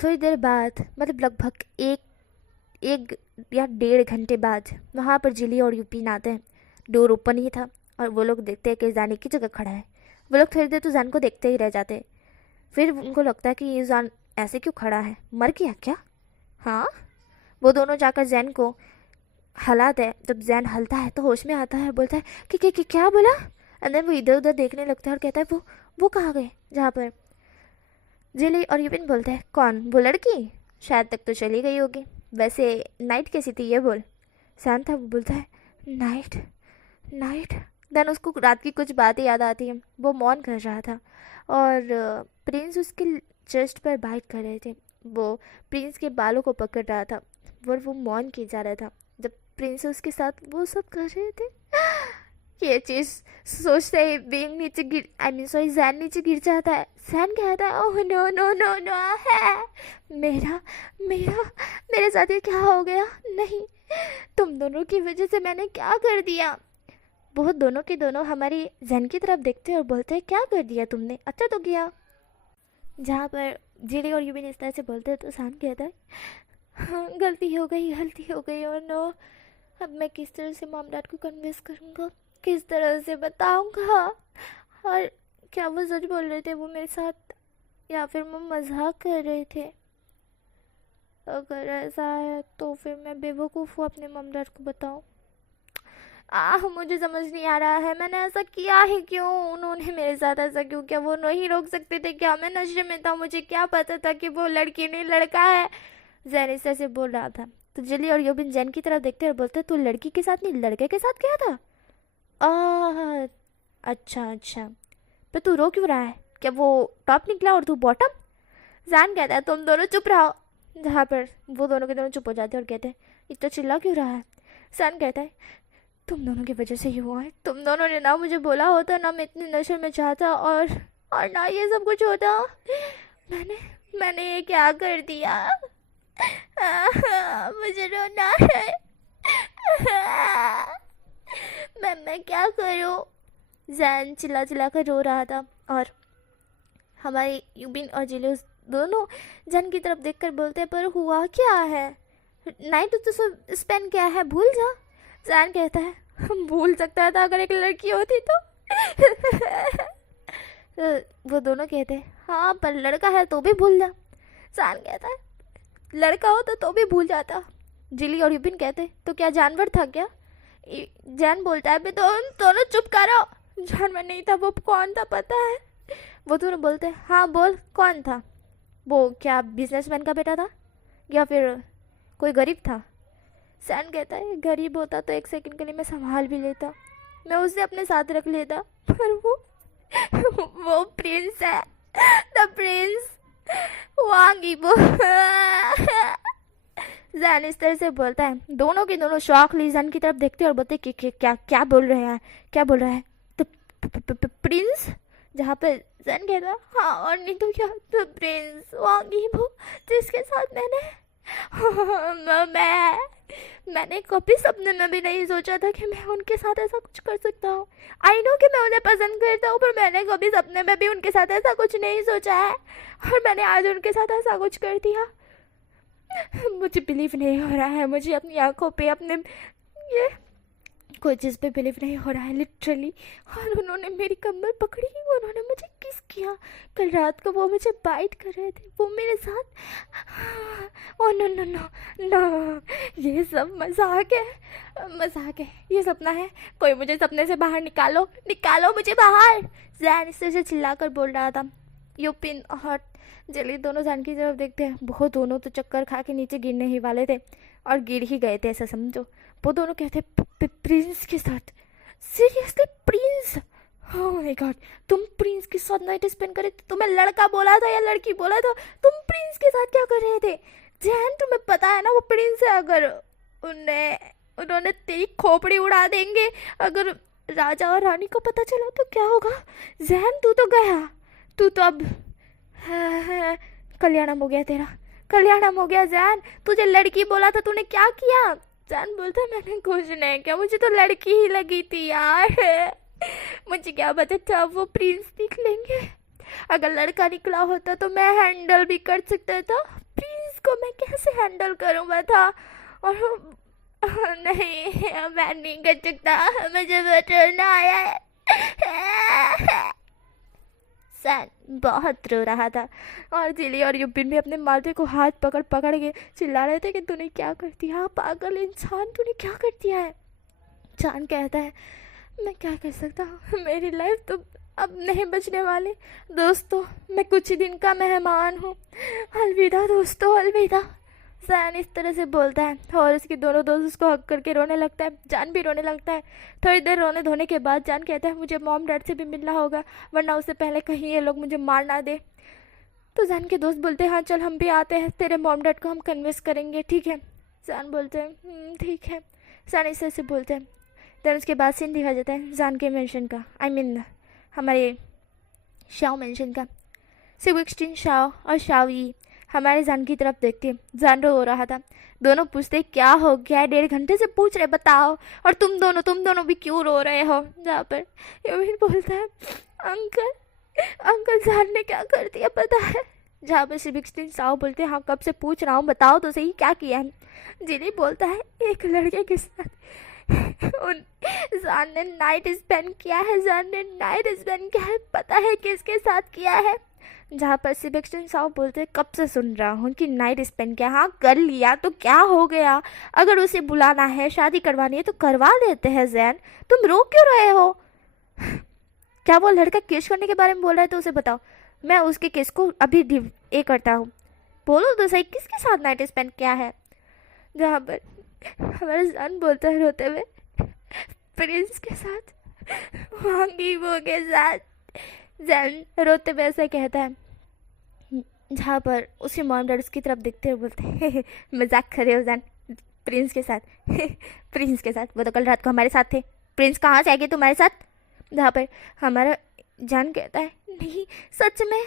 थोड़ी देर बाद, मतलब लगभग एक या 1.5 घंटे बाद, वहाँ पर जिली और यूपिन आते हैं। डोर ओपन ही था और वो लोग देखते हैं कि जान एक ही जगह खड़ा है। वो लोग थोड़ी देर तो जान को देखते ही रह जाते हैं। फिर उनको लगता है कि ये जान ऐसे क्यों खड़ा है, मर गया क्या? हाँ, वो दोनों जाकर जैन को हिलाते हैं। जब जैन हलता है तो होश में आता है, बोलता है कि क्या बोला? अंदर वो इधर उधर देखने लगता है और कहता है वो कहाँ गए? जहाँ पर जिली और यूपिन बोलते हैं, कौन? वो लड़की शायद तक तो चली गई होगी। वैसे नाइट कैसी थी ये बोल। शांत था, वो बोलता है नाइट नाइट। देन उसको रात की कुछ बातें याद आती हैं। वो मौन कर रहा था और प्रिंस उसके चेस्ट पर बाइट कर रहे थे। वो प्रिंस के बालों को पकड़ रहा था और वो मौन किए जा रहा था जब प्रिंस उसके साथ वो सब कर रहे थे। ये चीज़ सोचते ही बीइंग नीचे गिर, आई मीन सॉरी, जैन नीचे गिर जाता है। जैन कहता है oh no no no no है मेरा मेरा मेरे साथ ये क्या हो गया? नहीं, तुम दोनों की वजह से मैंने क्या कर दिया? वो दोनों के दोनों हमारी जैन की तरफ देखते हैं और बोलते हैं क्या कर दिया तुमने? अच्छा तो किया। जहाँ पर जिली और यूबिन इस तरह से बोलते हैं तो शान कहता है हाँ गलती हो गई और नो, अब मैं किस तरह से मॉम डैड को कन्विंस करूँगा, किस तरह से बताऊँगा? और क्या वो सच बोल रहे थे वो मेरे साथ, या फिर वो मजाक कर रहे थे? अगर ऐसा है तो फिर मैं बेवकूफ़ हूँ अपने मॉम डैड को बताऊँ। मुझे समझ नहीं आ रहा है मैंने ऐसा किया है क्यों, उन्होंने मेरे साथ ऐसा क्यों किया? वो नहीं रोक सकते थे क्या? मैं नशे में था, मुझे क्या पता था कि वो लड़की नहीं लड़का है? जैन इस तरह से बोल रहा था तो जिली और योबिन जैन की तरफ देखते और बोलते तू लड़की के साथ नहीं लड़के के साथ गया था? आ अच्छा, पर तू रो क्यों रहा है? क्या वो टॉप निकला और तू बॉटम? जैन कहता है तुम दोनों चुप रहो। जहाँ पर वो दोनों के दोनों चुप हो जाते हैं और कहते हैं इतना चिल्ला क्यों रहा है? जैन कहता है तुम दोनों की वजह से ही हुआ है। तुम दोनों ने ना मुझे बोला होता, ना मैं इतने नशे में चाहता, और ना ये सब कुछ होता। मैंने ये क्या कर दिया? मुझे रोना है। मैं क्या करूं? जैन चिल्ला चिल्ला कर रो रहा था और हमारे यूबिन और जिलियस दोनों जैन की तरफ देखकर बोलते पर हुआ क्या है? नाइट तो सब स्पेंड किया है, भूल जा। जैन कहता है भूल सकता था अगर एक लड़की होती तो। तो वो दोनों कहते हैं हाँ पर लड़का है तो भी भूल जा। जैन कहता है लड़का हो तो भी भूल जाता। जिली और यूबिन कहते तो क्या जानवर था क्या? जैन बोलता है दोनों चुप करो, जानवर नहीं था। वो कौन था पता है? वो दोनों बोलते हैं हाँ बोल कौन था? वो क्या बिजनेसमैन का बेटा था या फिर कोई गरीब था? सैन कहता है गरीब होता तो 1 सेकंड के लिए मैं संभाल भी लेता, मैं उसे अपने साथ रख लेता, पर वो प्रिंस है, द प्रिंस वांग ईबो। जैन इस तरह से बोलता है। दोनों के दोनों शौक ली जैन की तरफ देखते हैं और बोलते क्या क्या बोल रहे हैं, क्या बोल रहा है? तो प्रिंस, जहाँ पे जैन कहता है हाँ और नहीं तो क्या, तो प्रिंस वांग ईबो जिसके साथ मैंने कभी सपने में भी नहीं सोचा था कि मैं उनके साथ ऐसा कुछ कर सकता हूँ। आई नो कि मैं उन्हें पसंद करता हूँ, पर मैंने कभी सपने में भी उनके साथ ऐसा कुछ नहीं सोचा है, और मैंने आज उनके साथ ऐसा कुछ कर दिया। मुझे बिलीव नहीं हो रहा है, मुझे अपनी आंखों पे, अपने ये कोई चीज़ पे बिलीव नहीं हो रहा है लिटरली। और उन्होंने मेरी कमर पकड़ी, उन्होंने मुझे किस किया, कल रात को वो मुझे बाइट कर रहे थे, वो मेरे साथ। Oh no no no no, ये सब मजाक है, ये सपना है। कोई मुझे सपने से बाहर निकालो मुझे बाहर। जैन इस तरह से चिल्लाकर बोल रहा था। यूपिन और जेली दोनों जैन की तरफ देखते हैं। वो दोनों तो चक्कर खा के नीचे गिरने ही वाले थे और गिर ही गए थे, ऐसा समझो। वो दोनों कहते प्रिंस के साथ, seriously Prince? Oh my God, तुम प्रिंस के साथ नाइट स्पेंड करे थे? तुम्हें लड़का बोला था या लड़की बोला था? तुम प्रिंस के साथ क्या कर रहे थे? जैन तुम्हें पता है ना वो प्रिंस है, अगर उन्होंने तेरी खोपड़ी उड़ा देंगे, अगर राजा और रानी को पता चला तो क्या होगा? जैन तू तो गया, तू तो अब कल्याणम हो गया तेरा, कल्याणम हो गया। जैन तुझे लड़की बोला था, तूने क्या किया? जैन बोलता मैंने कुछ नहीं किया, मुझे तो लड़की ही लगी थी यार। मुझे क्या पता था वो प्रिंस निकलेंगे। अगर लड़का निकला होता तो मैं हैंडल भी कर सकता था, प्रिंस को मैं कैसे हैंडल करूँ बता। और नहीं, मैं नहीं कर सकता, मुझे बचाना आया है। सैन बहुत रो रहा था और जिली और युबिन भी अपने माथे को हाथ पकड़ के चिल्ला रहे थे कि तूने क्या कर दिया, पागल इंसान, तूने क्या कर दिया है। चान कहता है मैं क्या कर सकता हूँ, मेरी लाइफ तो अब नहीं बचने वाली। दोस्तों मैं कुछ ही दिन का मेहमान हूँ, अलविदा दोस्तों, अलविदा। सैन इस तरह से बोलता है और उसके दोनों दोस्त उसको हक करके रोने लगता है। जान भी रोने लगता है। थोड़ी देर रोने धोने के बाद जान कहता है मुझे मॉम डैड से भी मिलना होगा, वरना उससे पहले कहीं ये लोग मुझे मार ना दे। तो जान के दोस्त बोलते हैं हाँ चल हम भी आते हैं, तेरे मॉम डैड को हम कन्विंस करेंगे, ठीक है? जान बोलते हैं ठीक है। जान इस तरह से बोलते हैं। देन उसके बाद सीन दिखा जाता है जान के मेंशन का, आई मीन हमारे शाओ मेंशन का। सिविक्सटिन शाओ और शाओ ई हमारे जान की तरफ देखते। जान रो रहा था। दोनों पूछते क्या हो गया है, 1.5 घंटे से पूछ रहे बताओ, और तुम दोनों भी क्यों रो रहे हो? जहाँ पर यूमिन बोलता है अंकल जान ने क्या कर दिया पता है? जहाँ पर सिविक्सटिन शाओ बोलते हैं हाँ कब से पूछ रहा हूँ, बताओ तो सही क्या किया है? जिनी बोलता है एक लड़के के साथ जान ने नाइट स्पेंड किया है, जान ने नाइट स्पेंड किया है, पता है किसके साथ किया है? जहाँ पर सिविक्सटिन शाओ बोलते हैं कब से सुन रहा हूँ कि नाइट स्पेंड किया। हाँ कर लिया तो क्या हो गया, अगर उसे बुलाना है, शादी करवानी है तो करवा देते हैं। जैन तुम रो क्यों रहे हो? क्या वो लड़का केस करने के बारे में बोल रहा है तो उसे बताओ, मैं उसके केस को अभी ये करता हूँ। बोलो तो सही किसके साथ नाइट स्पेंड किया है? जहाँ पर हमारा जान बोलता है रोते हुए प्रिंस के साथ, वांगी वो के साथ। जैन रोते हुए ऐसा कहता है, जहाँ पर उसके मॉम डैड उसकी तरफ देखते हुए बोलते हैं मजाक कर रहे हो जैन, प्रिंस के साथ प्रिंस के साथ, वो तो कल रात को हमारे साथ थे, प्रिंस कहाँ से आएंगे तुम्हारे साथ? जहाँ पर हमारा जान कहता है नहीं सच में।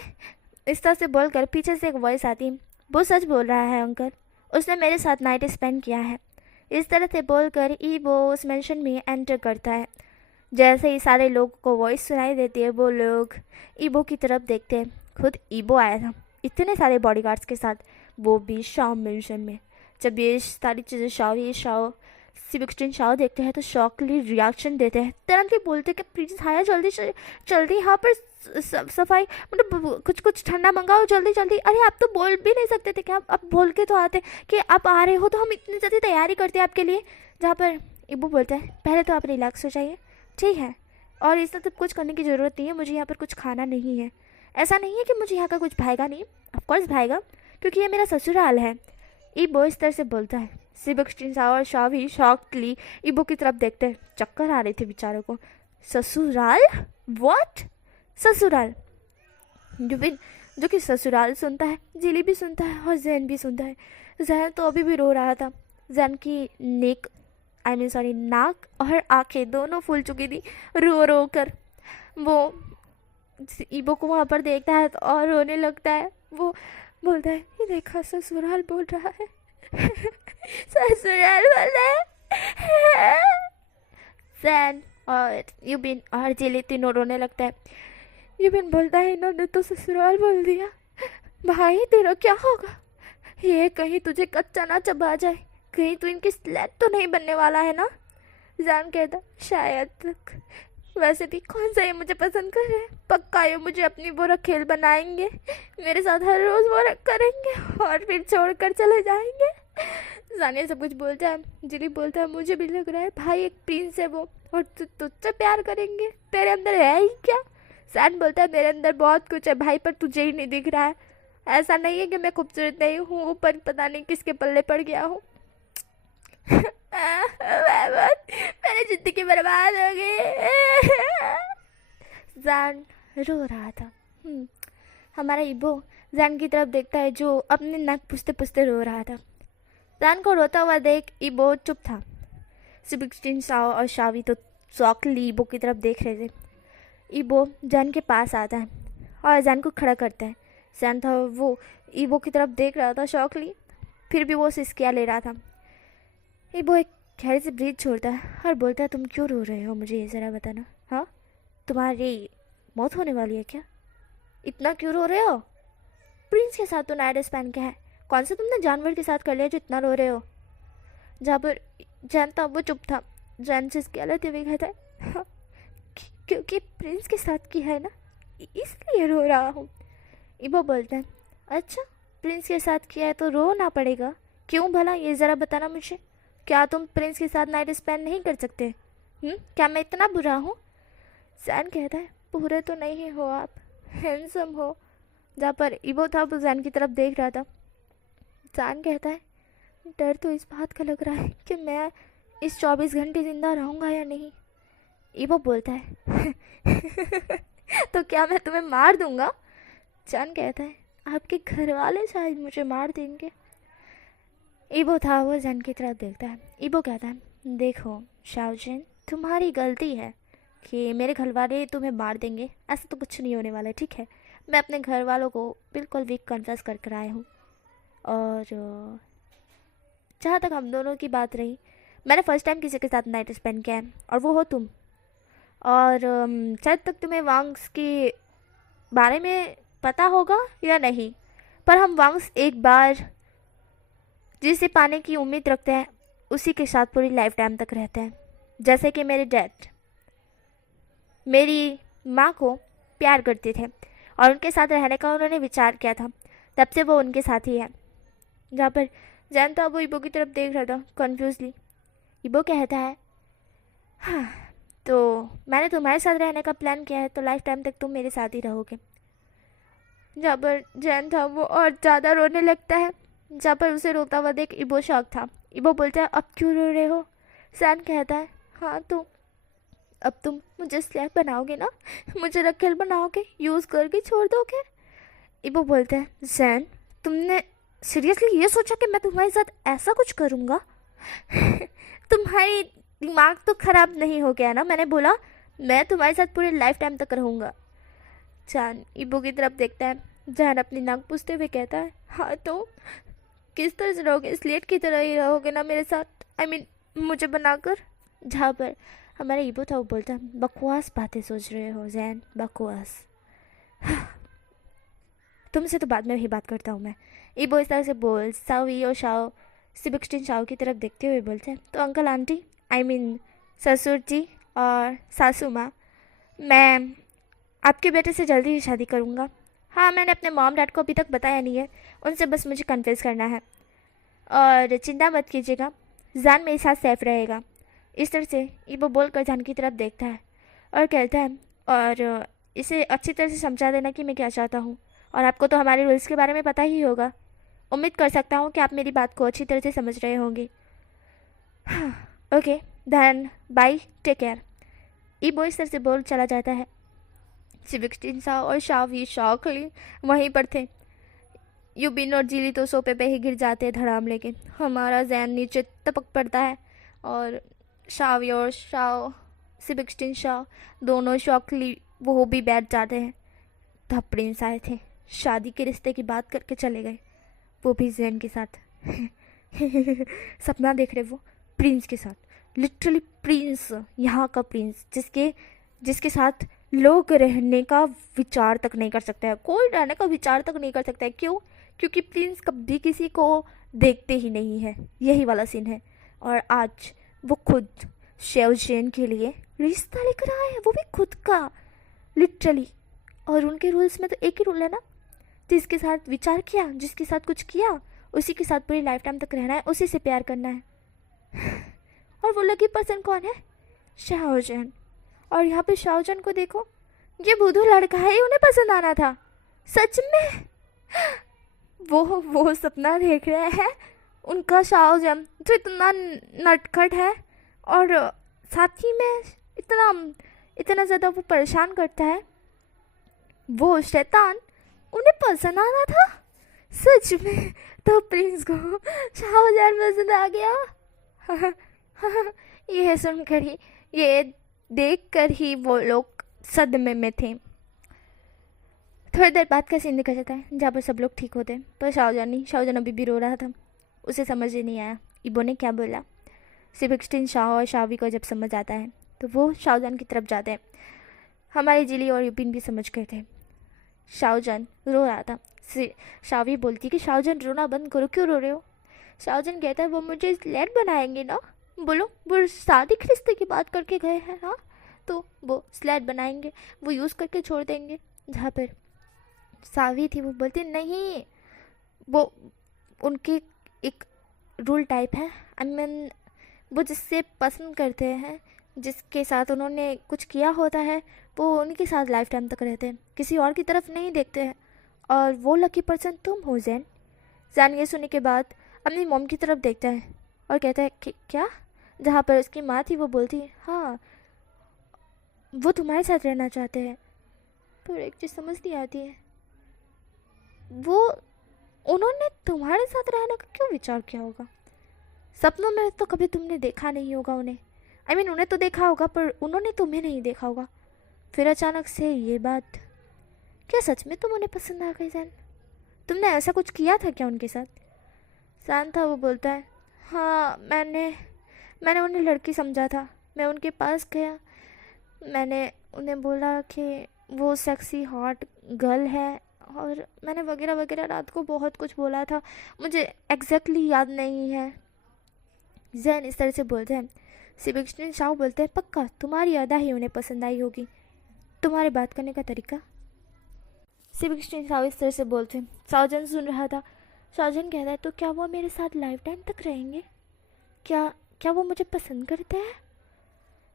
इस तरह से बोलकर पीछे से एक वॉइस आती है, वो सच बोल रहा है अंकल, उसने मेरे साथ नाइट स्पेंड किया है। इस तरह से बोलकर ईबो उस मेंशन में एंटर करता है। जैसे ही सारे लोगों को वॉइस सुनाई देती है वो लोग ईबो की तरफ देखते हैं। खुद ईबो आया था इतने सारे बॉडीगार्ड्स के साथ, वो भी शाओ मेंशन में। जब ये सारी चीज़ें शाओ सिविक्सटिन शाओ देखते हैं तो शॉकली रिएक्शन देते हैं। तुरंत ही बोलते कि प्लीज आया जल्दी यहाँ पर सफाई, मतलब कुछ ठंडा मंगाओ जल्दी। अरे आप तो बोल भी नहीं सकते थे क्या? आप बोल के तो आते कि आप आ रहे हो तो हम इतनी जल्दी तैयारी करते हैं आपके लिए। जहाँ पर ईबो बोलता है पहले तो आप रिलैक्स हो जाइए, ठीक है, और इस सब कुछ करने की ज़रूरत नहीं है, मुझे यहाँ पर कुछ खाना नहीं है। ऐसा नहीं है कि मुझे यहाँ का कुछ भाएगा नहीं, ऑफकोर्स भाएगा क्योंकि ये मेरा ससुराल है। ईबो इस तरह से बोलता है। सेबेस्टियन और शावी शॉक्डली इबो की तरफ देखते चक्कर आ रहे थे बेचारों को। ससुराल? व्हाट? ससुराल? जुबिन जो कि ससुराल सुनता है, जिली भी सुनता है और जैन भी सुनता है। जैन तो अभी भी रो रहा था। जैन की नाक और आंखें दोनों फूल चुकी थी रो रो कर। वो ईबो को वहाँ पर देखता है और रोने लगता है। वो बोलता है, ये देखा ससुराल बोल रहा है। ससुराल बोल रहा है। जैन और यूबिन और जिली तीनों रोने लगता है। यूबिन बोलता है, इन्होंने तो ससुराल बोल दिया। भाई तेरा क्या होगा? ये कहीं तुझे कच्चा ना चबा जाए, कहीं तू इनकी स्लेट तो नहीं बनने वाला है ना? जान कहता, शायद तक। वैसे भी कौन सा ये मुझे पसंद कर रहे हैं? पक्का ये मुझे अपनी बुरा खेल बनाएंगे, मेरे साथ हर रोज वो करेंगे और फिर छोड़कर चले जाएंगे। जाने सब कुछ बोलता है। जिली बोलता है, मुझे भी लग रहा है भाई एक प्रिंस है वो, और तुझसे प्यार करेंगे। तेरे अंदर है ही क्या? सैन बोलता है, मेरे अंदर बहुत कुछ है भाई, पर तुझे ही नहीं दिख रहा है। ऐसा नहीं है कि मैं खूबसूरत नहीं हूँ, पर पता नहीं किसके पल्ले पड़ गया हूँ। मेरी जिंदगी बर्बाद हो गई। जान रो रहा था। हमारा इबो जान की तरफ देखता है, जो अपने नाक पुछते पुछते रो रहा था। जान को रोता हुआ देख इबो चुप था। सेबेस्टियन शाओ और शावी तो चौकली इबो की तरफ देख रहे थे। इबो जान के पास आता है और जान को खड़ा करता है। जान था वो इबो की तरफ देख रहा था शौकली, फिर भी वो सिसकिया ले रहा था। इबो एक गहरे से ब्रीथ छोड़ता है और बोलता है, तुम क्यों रो रहे हो? मुझे ये ज़रा बताना। हाँ, तुम्हारी मौत होने वाली है क्या? इतना क्यों रो रहे हो? प्रिंस के साथ तो नाइट स्पैन क्या है? कौन सा तुमने जानवर के साथ कर लिया जो इतना रो रहे हो? जहाँ पर जैन था वो चुप था। जैन सिसकिया लेते हुए कहता है, हाँ, क्योंकि प्रिंस के साथ की है ना, इसलिए रो रहा हूँ। इबो बोलता है, अच्छा प्रिंस के साथ किया है तो रोना पड़ेगा। क्यों भला, ये ज़रा बताना मुझे। क्या तुम प्रिंस के साथ नाइट स्पेंड नहीं कर सकते? क्या मैं इतना बुरा हूँ? जैन कहता है, बुरे तो नहीं हो आप, हैंडसम हो। जहाँ पर इबो था वो जैन की तरफ देख रहा था। जैन कहता है, डर तो इस बात का लग रहा है कि मैं इस 24 घंटे ज़िंदा रहूँगा या नहीं। इबो बोलता है, तो क्या मैं तुम्हें मार दूंगा? जैन कहता है, आपके घर वाले शायद मुझे मार देंगे। इबो था वो जैन की तरफ देखता है। इबो कहता है, देखो शाओजिन, तुम्हारी गलती है कि मेरे घर वाले तुम्हें मार देंगे। ऐसा तो कुछ नहीं होने वाला है, ठीक है? मैं अपने घर वालों को बिल्कुल वीक कन्फेस कर कर आया हूँ। और जहाँ तक हम दोनों की बात रही, मैंने फ़र्स्ट टाइम किसी के साथ नाइट स्पेंड किया है, और वो हो तुम। और शायद तक तुम्हें वांग्स के बारे में पता होगा या नहीं, पर हम वांग्स एक बार जिसे पाने की उम्मीद रखते हैं उसी के साथ पूरी लाइफ टाइम तक रहते हैं। जैसे कि मेरे डैड मेरी माँ को प्यार करते थे और उनके साथ रहने का उन्होंने विचार किया था, तब से वो उनके साथ ही है। जहाँ पर जैन था वो इबो की तरफ देख रहा था कन्फ्यूजली। इबो कहता है, हाँ तो मैंने तुम्हारे साथ रहने का प्लान किया है, तो लाइफ टाइम तक तुम मेरे साथ ही रहोगे। जहाँ पर जैन था वो और ज़्यादा रोने लगता है। जहाँ पर उसे रोता हुआ देख इबो शॉक था। इबो बोलता है, अब क्यों रो रहे हो? जैन कहता है, हाँ तो अब तुम मुझे स्लेव बनाओगे ना? मुझे रखेल बनाओगे, यूज़ करके छोड़ दोगे? इबो बोलता है, जैन तुमने सीरियसली ये सोचा कि मैं तुम्हारे साथ ऐसा कुछ करूँगा? तुम्हारी दिमाग तो ख़राब नहीं हो गया ना? मैंने बोला मैं तुम्हारे साथ पूरे लाइफ टाइम तक रहूँगा। जैन इबो की तरफ देखता है। जैन अपनी नाक पूछते हुए कहता है, हाँ तो किस तरह से रहोगे? स्लेट की तरह ही रहोगे ना मेरे साथ? I mean, मुझे बनाकर? जहाँ पर हमारा इबो था वो बोलता है, बकवास बातें सोच रहे हो जैन, बकवास। तुमसे तो बाद में ही बात करता हूँ मैं। इबो इस तरह से बोल सावी और शाओ सेबेस्टियन शाओ की तरफ देखते हुए बोलते हैं, तो अंकल आंटी I mean, ससुर जी और सासू माँ, मैं आपके बेटे से जल्दी ही शादी करूँगा। हाँ, मैंने अपने मॉम डैड को अभी तक बताया नहीं है, उनसे बस मुझे कन्फेस करना है। और चिंता मत कीजिएगा, जान मेरे साथ सेफ रहेगा। इस तरह से इबो बोलकर जान की तरफ देखता है और कहता है, और इसे अच्छी तरह से समझा देना कि मैं क्या चाहता हूँ, और आपको तो हमारे रूल्स के बारे में पता ही होगा। उम्मीद कर सकता हूँ कि आप मेरी बात को अच्छी तरह से समझ रहे होंगे। Okay then bye, take care. ईबो इस तरह से बोल चला जाता है। सिबिक्सटीन शाह और शावी शॉकली वहीं पर थे। यूबिन और जीली तो सोफे पे ही गिर जाते हैं धड़ाम लेके। हमारा जैन नीचे टपक पड़ता है और शावी और शाह सिबिक्सटीन शाह दोनों शॉकली वो भी बैठ जाते हैं। तब प्रिंस आए थे, शादी के रिश्ते की बात करके चले गए, वो भी जैन के साथ। सपना देख रहे वो प्रिंस के साथ, लिटरली प्रिंस, यहाँ का प्रिंस जिसके जिसके साथ लोग रहने का विचार तक नहीं कर सकते हैं, कोई रहने का विचार तक नहीं कर सकता है। क्यों? क्योंकि प्रिंस कभी किसी को देखते ही नहीं है, यही वाला सीन है। और आज वो खुद शेवजेन के लिए रिश्ता लेकर आए हैं, वो भी खुद का, लिटरली। और उनके रूल्स में तो एक ही रूल है ना, जिसके साथ विचार किया, जिसके साथ कुछ किया, उसी के साथ पूरी लाइफ टाइम तक रहना है, उसी से प्यार करना है। और वो लकी पर्सन कौन है? शाहजहान। और यहाँ पे शाहजहान को देखो, ये बुद्धू लड़का है, उन्हें पसंद आना था सच में। वो सपना देख रहे हैं उनका शाहजहान जो इतना नटखट है और साथ ही में इतना ज़्यादा वो परेशान करता है, वो शैतान उन्हें पसंद आना था सच में। तो प्रिंस को शाहजहान पसंद आ गया। यह सुनकर ही, ये देख कर ही वो लोग सदमे में थे। थोड़ी देर बाद का सीन दिखा जाता है जहाँ पर सब लोग ठीक होते हैं, पर शाहजहान अभी भी रो रहा था। उसे समझ ही नहीं आया इबो ने क्या बोला। सिबिक्सटीन शाह और शावी को जब समझ आता है तो वो शाहजहान की तरफ जाते हैं। हमारी जिली और यूपिन भी समझ गए थे। शाहजहान रो रहा था। शावी बोलती कि शाहजहान रोना बंद करो, क्यों रो रहे हो? शाहजहान कहता है वो मुझे स्लेट बनाएंगे ना, बोलो वो शादी के रिश्ते की बात करके गए हैं, हाँ तो वो स्लेट बनाएंगे, वो यूज़ करके छोड़ देंगे। जहाँ पर सावी थी वो बोलती नहीं, वो उनके एक रूल टाइप है, आई मीन वो जिससे पसंद करते हैं, जिसके साथ उन्होंने कुछ किया होता है, वो उनके साथ लाइफ टाइम तक रहते हैं, किसी और की तरफ नहीं देखते हैं। और वो लकी पर्सन तुम हो जैन। जैन ये सुनने के बाद अपनी मॉम की तरफ देखता है और कहता है कि क्या? जहाँ पर उसकी माँ थी वो बोलती है हाँ वो तुम्हारे साथ रहना चाहते हैं। पर एक चीज़ समझ नहीं आती है, वो उन्होंने तुम्हारे साथ रहने का क्यों विचार किया होगा? सपनों में तो कभी तुमने देखा नहीं होगा उन्हें, आई मीन उन्हें तो देखा होगा पर उन्होंने तुम्हें नहीं देखा होगा। फिर अचानक से ये बात, क्या सच में तुम उन्हें पसंद आ गई जैन? तुमने ऐसा कुछ किया था क्या उनके साथ? जैन था वो बोलता है हाँ मैंने उन्हें लड़की समझा था। मैं उनके पास गया, मैंने उन्हें बोला कि वो सेक्सी हॉट गर्ल है, और मैंने वगैरह वगैरह रात को बहुत कुछ बोला था, मुझे एग्जैक्टली याद नहीं है। जैन इस तरह से बोलते हैं। सिबिक्सटीन शाह बोलते हैं पक्का तुम्हारी अदा ही उन्हें पसंद आई होगी, तुम्हारे बात करने का तरीका। सिबिक्सटीन शाह इस तरह से बोलते हैं। शाहजहान सुन रहा था। शाहजहान कहता है तो क्या वो मेरे साथ लाइफ टाइम तक रहेंगे? क्या वो मुझे पसंद करते हैं?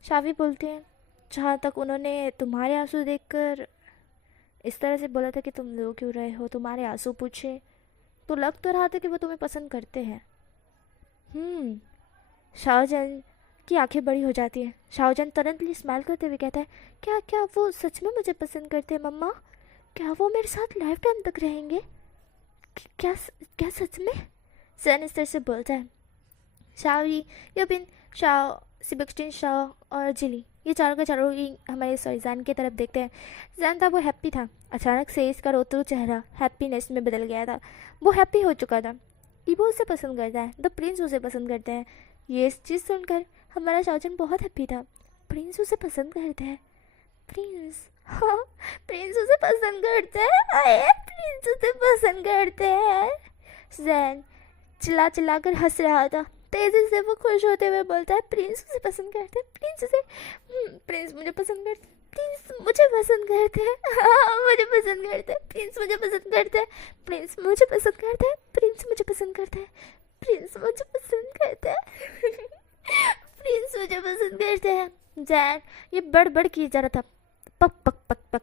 शावी बोलते हैं जहाँ तक उन्होंने तुम्हारे आंसू देखकर इस तरह से बोला था कि तुम रो क्यों रहे हो, तुम्हारे आंसू पूछे तो लग तो रहा था कि वो तुम्हें पसंद करते हैं। शाहजहान की आंखें बड़ी हो जाती हैं। शाहजहान तुरंतली स्माइल करते हुए कहता है क्या वो सच में मुझे पसंद करते हैं मम्मा? क्या वो मेरे साथ लाइफ टाइम तक रहेंगे? क्या सच में? जैन इस तरह से बोलता है। शावी, यूबिन, शाह, सिबिक्सटीन शाह और जिली ये चारों के चारों ही हमारे जैन की तरफ देखते हैं। जैन था वो हैप्पी था। अचानक से इसका रोते हुए चेहरा हैप्पीनेस में बदल गया था। वो हैप्पी हो चुका था। ईबो उसे पसंद करता है, द प्रिंस उसे पसंद करते हैं। ये चीज़ सुनकर हमारा शाहजहान बहुत हैप्पी था। प्रिंस उसे पसंद करते हैं। प्रिंस, हाँ प्रिंस उसे पसंद करते हैं। आए प्रिंस उसे पसंद करते हैं। जैन चिल्ला कर हंस रहा था। तेजी से वो खुश होते हुए बोलता है प्रिंस उसे पसंद करते हैं, प्रिंस मुझे पसंद करते, प्रिंस मुझे पसंद करते हैं, हाँ मुझे पसंद करते हैं, प्रिंस मुझे पसंद करते हैं, प्रिंस मुझे पसंद करते हैं, प्रिंस मुझे पसंद करते हैं, प्रिंस मुझे पसंद करते हैं, प्रिंस मुझे पसंद करते हैं। जैन ये बड़ की जा रहा था। पक पक पक पक।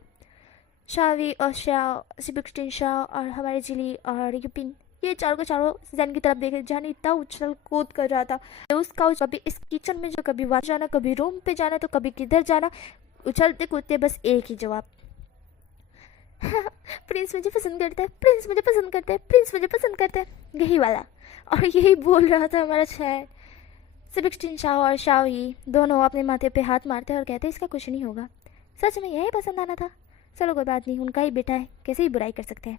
शावी और शाह, सिबिक्सटीन शाह और हमारे जिली और यूपिन ये चारों के चारों जैन की तरफ देख रहे। जैन इतना उछल कूद कर रहा था, उसका कभी इस किचन में जो, कभी वहाँ जाना, कभी रूम पे जाना, तो कभी किधर जाना, उछलते कूदते बस एक ही जवाब, प्रिंस मुझे पसंद करता है, प्रिंस मुझे पसंद करता है, प्रिंस मुझे पसंद करता है, यही वाला। और यही बोल रहा था हमारा चैन। सेबेस्टियन शाओ और शाओ ही दोनों अपने माथे पे हाथ मारते और कहते इसका कुछ नहीं होगा, सच में यही पसंद आना था, चलो कोई बात नहीं, उनका ही बेटा है, कैसे ही बुराई कर सकते हैं।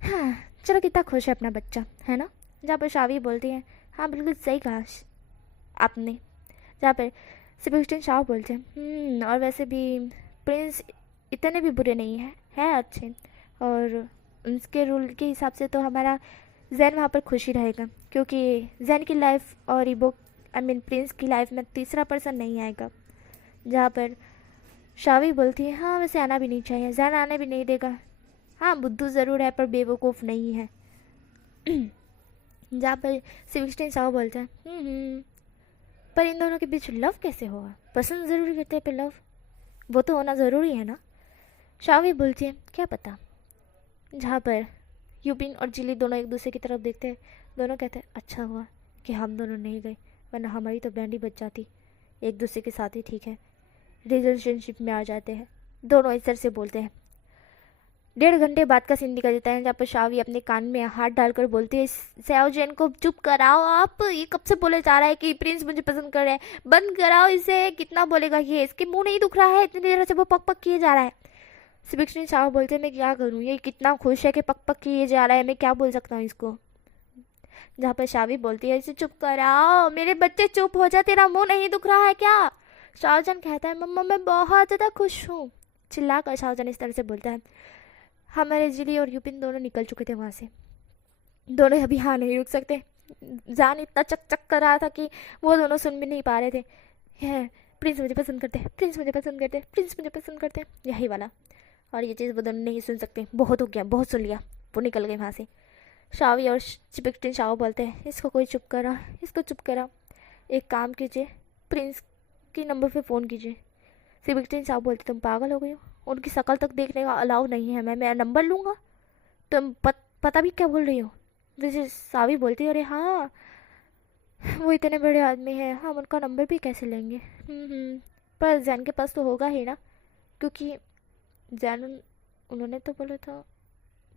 हाँ चलो, कितना खुश है अपना बच्चा, है ना। जहाँ पर शावी बोलती है हाँ बिल्कुल सही कहा आपने। जहाँ पर सेबेस्टियन शाओ बोलते हैं और वैसे भी प्रिंस इतने भी बुरे नहीं है अच्छे, और उनके रूल के हिसाब से तो हमारा जैन वहाँ पर खुशी रहेगा, क्योंकि जैन की लाइफ और इबो प्रिंस की लाइफ में तीसरा पर्सन नहीं आएगा। जहाँ पर शावी बोलती है हाँ वैसे आना भी नहीं चाहिए, जैन आने भी नहीं देगा, हाँ बुद्धू ज़रूर है पर बेवकूफ़ नहीं है। जहाँ पर सेबेस्टियन शाओ बोलते हैं पर इन दोनों के बीच लव कैसे होगा, पसंद ज़रूरी करते हैं पर लव, वो तो होना ज़रूरी है ना। शावी बोलती है क्या पता। जहाँ पर यूपिन और जिली दोनों एक दूसरे की तरफ देखते हैं, दोनों कहते हैं अच्छा हुआ कि हम दोनों नहीं गए, वरना हमारी तो बैंड ही बच जाती, एक दूसरे के साथ ही ठीक है, रिलेशनशिप में आ जाते हैं, दोनों इस तरह से बोलते हैं। 1.5 घंटे बाद का सीन दिखा देता है, जहाँ पर शावी अपने कान में हाथ डालकर बोलती है सयाओ जैन को चुप कराओ आप, ये कब से बोले जा रहा है कि प्रिंस मुझे पसंद कर रहा है, बंद कराओ इसे, कितना बोलेगा ये, इसके मुंह नहीं दुख रहा है, इतनी देर से वो पक पक किए जा रहा है। सेबेस्टियन शाओ बोलते हैं मैं क्या करूँ, ये कितना खुश है कि पक पक किए जा रहा है, मैं क्या बोल सकता हूँ इसको। जहाँ पर शावी बोलती है इसे चुप कराओ, मेरे बच्चे चुप हो जा, तेरा मुंह नहीं दुख रहा है क्या। शाओजन कहता है मम्मा मैं बहुत ज़्यादा खुश हूँ, चिल्ला कर शाओजन इस तरह से बोलता है। हमारे जिली और यूपिन दोनों निकल चुके थे वहाँ से, दोनों अभी हाँ नहीं रुक सकते, जान इतना चक चक कर रहा था कि वो दोनों सुन भी नहीं पा रहे थे। है प्रिंस मुझे पसंद करते हैं, प्रिंस मुझे पसंद करते हैं, प्रिंस मुझे पसंद करते हैं, यही वाला। और ये चीज़ वो दोनों नहीं सुन सकते, बहुत हो गया, बहुत सुन लिया, वो निकल गए वहाँ से। शावी और सेबेस्टियन शाओ बोलते हैं इसको कोई चुप करा, इसको चुप करा, एक काम कीजिए प्रिंस के नंबर पे फ़ोन कीजिए। सेबेस्टियन शाओ बोलते तुम पागल हो गई हो, उनकी शक्ल तक देखने का अलाउ नहीं है, मैं नंबर लूँगा, तुम पता भी क्या बोल रही हो। जैसे शावी बोलती है अरे हाँ वो इतने बड़े आदमी हैं, हम उनका नंबर भी कैसे लेंगे। पर जैन के पास तो होगा ही ना, क्योंकि जैन उन्होंने तो बोला था,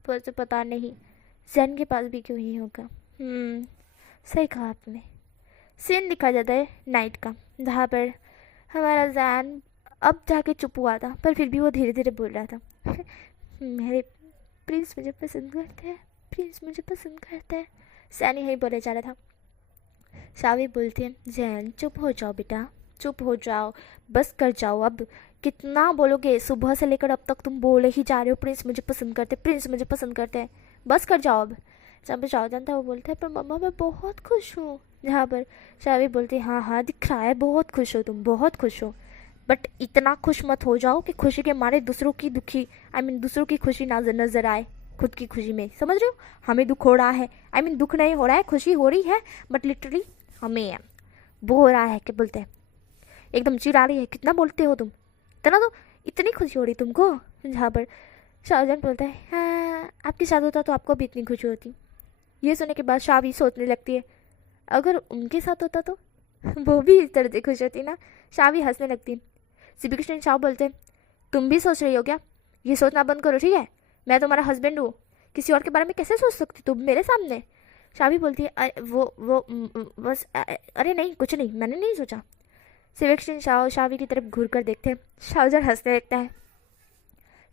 पर से पता नहीं जैन के पास भी क्यों ही होगा। सही कहा आपने। सीन दिखा जाता है नाइट का, जहाँ पर हमारा जैन अब जाके चुप हुआ था, पर फिर भी वो धीरे धीरे बोल रहा था मेरे प्रिंस मुझे पसंद करते हैं, प्रिंस मुझे पसंद करते हैं, सैन यही बोले जा रहा था। शावी बोलती है जैन चुप हो जाओ बेटा, चुप हो जाओ, बस कर जाओ, अब कितना बोलोगे, सुबह से लेकर अब तक तुम बोले ही जा रहे हो प्रिंस मुझे पसंद करते, प्रिंस मुझे पसंद करते हैं, बस कर जाओ अब। जहाँ पर शाहजहां था वो बोलता है पर मम्मा मैं बहुत खुश हूँ। जहाँ पर शावी बोलती है हाँ हाँ दिख रहा है बहुत खुश हो तुम, बहुत खुश हो, बट इतना खुश मत हो जाओ कि खुशी के मारे दूसरों की दुखी दूसरों की खुशी नजर आए खुद की खुशी में, समझ रहे हो। हमें दुख हो रहा है, दुख नहीं हो रहा है, खुशी हो रही है, बट लिटरली हमें वो हो रहा है, क्या बोलते हैं, एकदम चिढ़ा रही है, कितना बोलते हो तुम, इतना तो इतनी खुशी हो रही तुमको। जहाँ पर शाहजहां बोलता है हाँ आपके साथ होता तो आपको भी इतनी खुशी होती। ये सुनने के बाद शावी सोचने लगती है अगर उनके साथ होता तो वो भी इस तरह से खुश होती ना। शावी हंसने लगती है। सेबेस्टियन शाओ बोलते हैं तुम भी सोच रही हो क्या, ये सोचना बंद करो ठीक है, मैं तुम्हारा हस्बैंड हूँ, किसी और के बारे में कैसे सोच सकती तुम मेरे सामने। शावी बोलती है वो बस अरे नहीं कुछ नहीं, मैंने नहीं सोचा। सेबेस्टियन शाओ शावी की तरफ घूर कर देखते हैं, शाहजहां हंसने लगता है।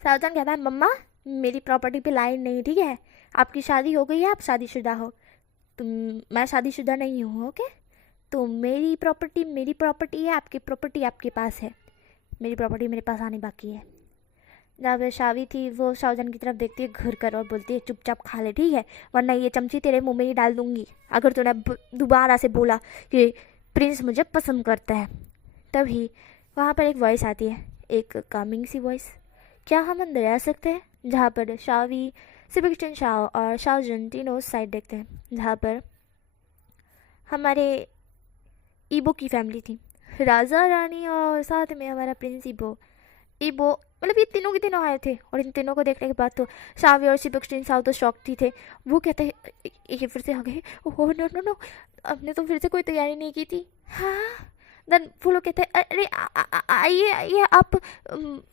शाहजहां कहता है मम्मा मेरी प्रॉपर्टी पे लाइन नहीं ठीक है, आपकी शादी हो गई है, आप शादीशुदा हो, तुम मैं शादीशुदा नहीं हूँ ओके, तो मेरी प्रॉपर्टी है, आपकी प्रॉपर्टी आपके पास है, मेरी प्रॉपर्टी मेरे पास आनी बाकी है। जब शावी थी वो शाहजहां की तरफ देखती है घूर कर और बोलती है चुपचाप खा ले ठीक है, वरना ये चमची तेरे मुंह में ही डाल दूंगी अगर तूने दोबारा से बोला कि प्रिंस मुझे पसंद करता है। तभी वहाँ पर एक वॉइस आती है, एक कामिंग सी वॉइस, क्या हम अंदर आ सकते हैं। जहाँ पर शावी सेबेस्टियन शाओ और शाहजहां तीनों साइड देखते हैं, जहाँ पर हमारे ईबो की फैमिली थी, राजा रानी और साथ में हमारा प्रिंस ईबो। मतलब ये तीनों के तीनों आए थे, और इन तीनों को देखने के बाद तो शावी और सिबक्सटीन साव तो शॉक्ड ही थे। वो कहते हैं ये फिर से आ गए, ओह नो नो नो, हमने तो फिर से कोई तैयारी नहीं की थी। हाँ, देन वो लोग कहते हैं अरे आइए आइए आप।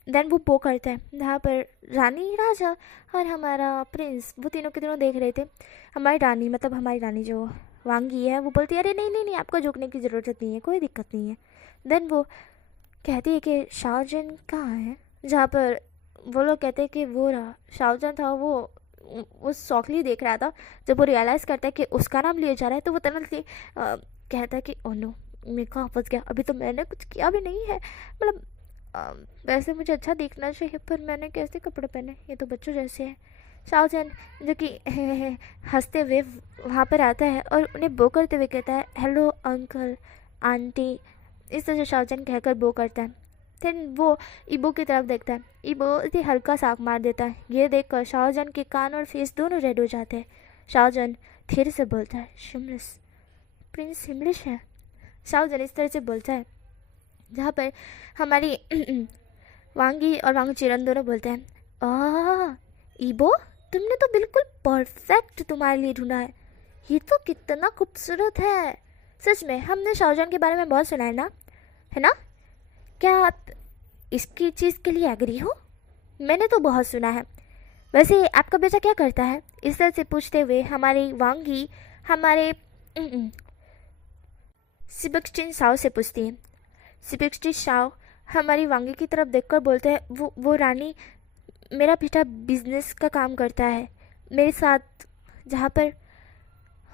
देन वो बो करते हैं जहाँ पर रानी राजा और हमारा प्रिंस वो तीनों के तीनों देख रहे थे। हमारी रानी मतलब हमारी रानी जो वांगी है वो बोलती है अरे नहीं नहीं नहीं, आपको झुकने की ज़रूरत नहीं है, कोई दिक्कत नहीं है। देन वो कहती है कि शाहजहान कहाँ है, जहाँ पर वो लोग कहते हैं कि वो रहा शाहजहान था। वो शॉकली देख रहा था। जब वो रियलाइज़ करता है कि उसका नाम लिया जा रहा है तो वो तुरंत ही कहता है कि ओ नो, मैं कहाँ फंस गया, अभी तो मैंने कुछ किया भी नहीं है। मतलब वैसे मुझे अच्छा दिखना चाहिए पर मैंने कैसे कपड़े पहने, ये तो बच्चों जैसे हैं। शाहजहान जो कि हंसते हुए वहाँ पर आता है और उन्हें बो करते हुए कहता है हेलो अंकल आंटी, इस तरह से शाहजहान कहकर बो करता है। फिर वो ईबो की तरफ देखता है, ईबो इसे हल्का साग मार देता है। ये देखकर शाहजहान के कान और फेस दोनों रेड हो जाते हैं। शाहजहान धीरे से बोलता है शिमलिस, प्रिंस हिमलिश है। शाहजहान इस तरह से बोलता है जहाँ पर हमारी वांगी और वांग चिरन दोनों बोलते हैं ईबो, तुमने तो बिल्कुल परफेक्ट तुम्हारे लिए ढूंढा है, ये तो कितना खूबसूरत है। सच में हमने शाहजहान के बारे में बहुत सुना है ना? क्या आप इसकी चीज़ के लिए एग्री हो? मैंने तो बहुत सुना है। वैसे आपका बेटा क्या करता है? इस तरह से पूछते हुए हमारी वांगी हमारे सिबक्सटीन शाव से पूछती है। सिबक्सटीन शाव हमारी वांगी की तरफ देखकर बोलते हैं वो रानी, मेरा बेटा बिजनेस का काम करता है मेरे साथ। जहाँ पर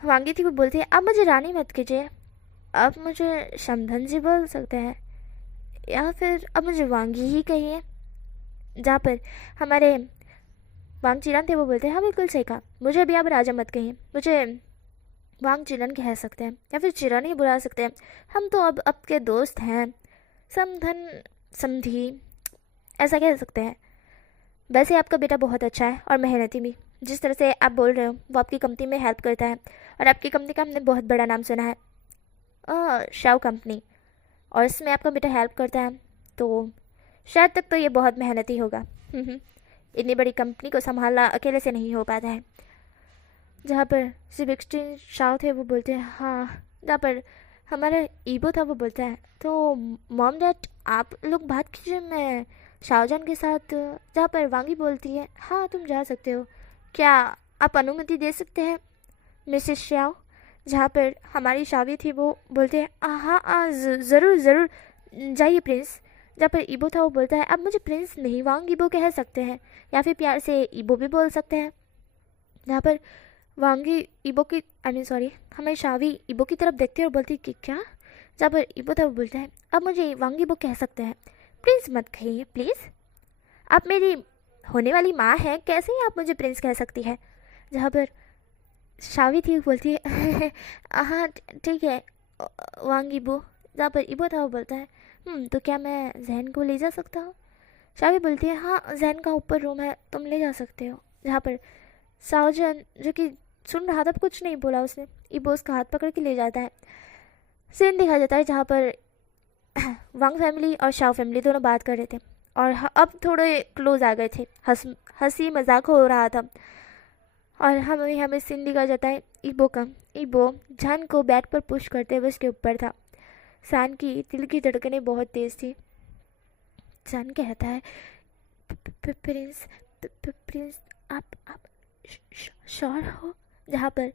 वांगी थी वो बोलती है आप मुझे रानी मत कीजिए, आप मुझे समधन जी बोल सकते हैं या फिर अब मुझे वांगी ही कहिए। जहाँ पर हमारे वांग चिरन थे वो बोलते हैं हाँ बिल्कुल सही कहा, मुझे भी आप राजा मत कहिए, मुझे वांग चिरन कह सकते हैं या फिर चिरन ही बुला सकते हैं। हम तो अब के दोस्त हैं, समधन समधी ऐसा कह सकते हैं। वैसे आपका बेटा बहुत अच्छा है और मेहनती भी, जिस तरह से आप बोल रहे हो वो आपकी कंपनी में हेल्प करता है और आपकी कंपनी का हमने बहुत बड़ा नाम सुना है शाव कंपनी, और इसमें आपका बेटा हेल्प करता है तो शायद तक तो ये बहुत मेहनती होगा। इतनी बड़ी कंपनी को संभालना अकेले से नहीं हो पाता है। जहाँ पर सिबक्सटीन शाव थे वो बोलते हैं हाँ। जहाँ पर हमारा ईबो था वो बोलता है तो मॉम डैड आप लोग बात कीजिए मैं शाहजहान के साथ। जहाँ पर वांगी बोलती है हाँ तुम जा सकते हो, क्या आप अनुमति दे सकते हैं मिसेस शाव। जहाँ पर हमारी शावी थी वो बोलते हैं हाँ ज़रूर ज़रूर जाइए प्रिंस। जहाँ पर ईबो था वो बोलता है अब मुझे प्रिंस नहीं वांग ईबो कह सकते हैं या फिर प्यार से ईबो भी बोल सकते हैं। जहाँ पर वांगी ईबो की सॉरी हमारी शावी ईबो की तरफ देखती है और बोलती है कि क्या। जहाँ पर ईबो था वो बोलता है अब मुझे वांग ईबो कह सकते हैं, प्रिंस मत कहिए प्लीज़, आप मेरी होने वाली माँ हैं, कैसे ही आप मुझे प्रिंस कह सकती है। जहाँ पर शावी थी बोलती है हाँ ठीक है वांग ईबो। जहाँ पर ईबो था वो बोलता है तो क्या मैं जहन को ले जा सकता हूँ। शावी बोलती है हाँ जहन का ऊपर रूम है, तुम ले जा सकते हो। जहाँ पर शाहजहान जो कि सुन रहा था कुछ नहीं बोला उसने, ईबो उसका हाथ पकड़ के ले जाता है। सीन दिखा जाता है जहाँ पर वांग फैमिली और शाव फैमिली दोनों बात कर रहे थे और अब थोड़े क्लोज आ गए थे, हंसी मजाक हो रहा था। और हमें सीन दिखा जाता है ईबो का। ईबो जान को बैट पर पुश करते हुए उसके ऊपर था। सान की दिल की धड़कनें बहुत तेज थी। जान कहता है प्रिंस प्रिंस आप श्योर हो। जहाँ पर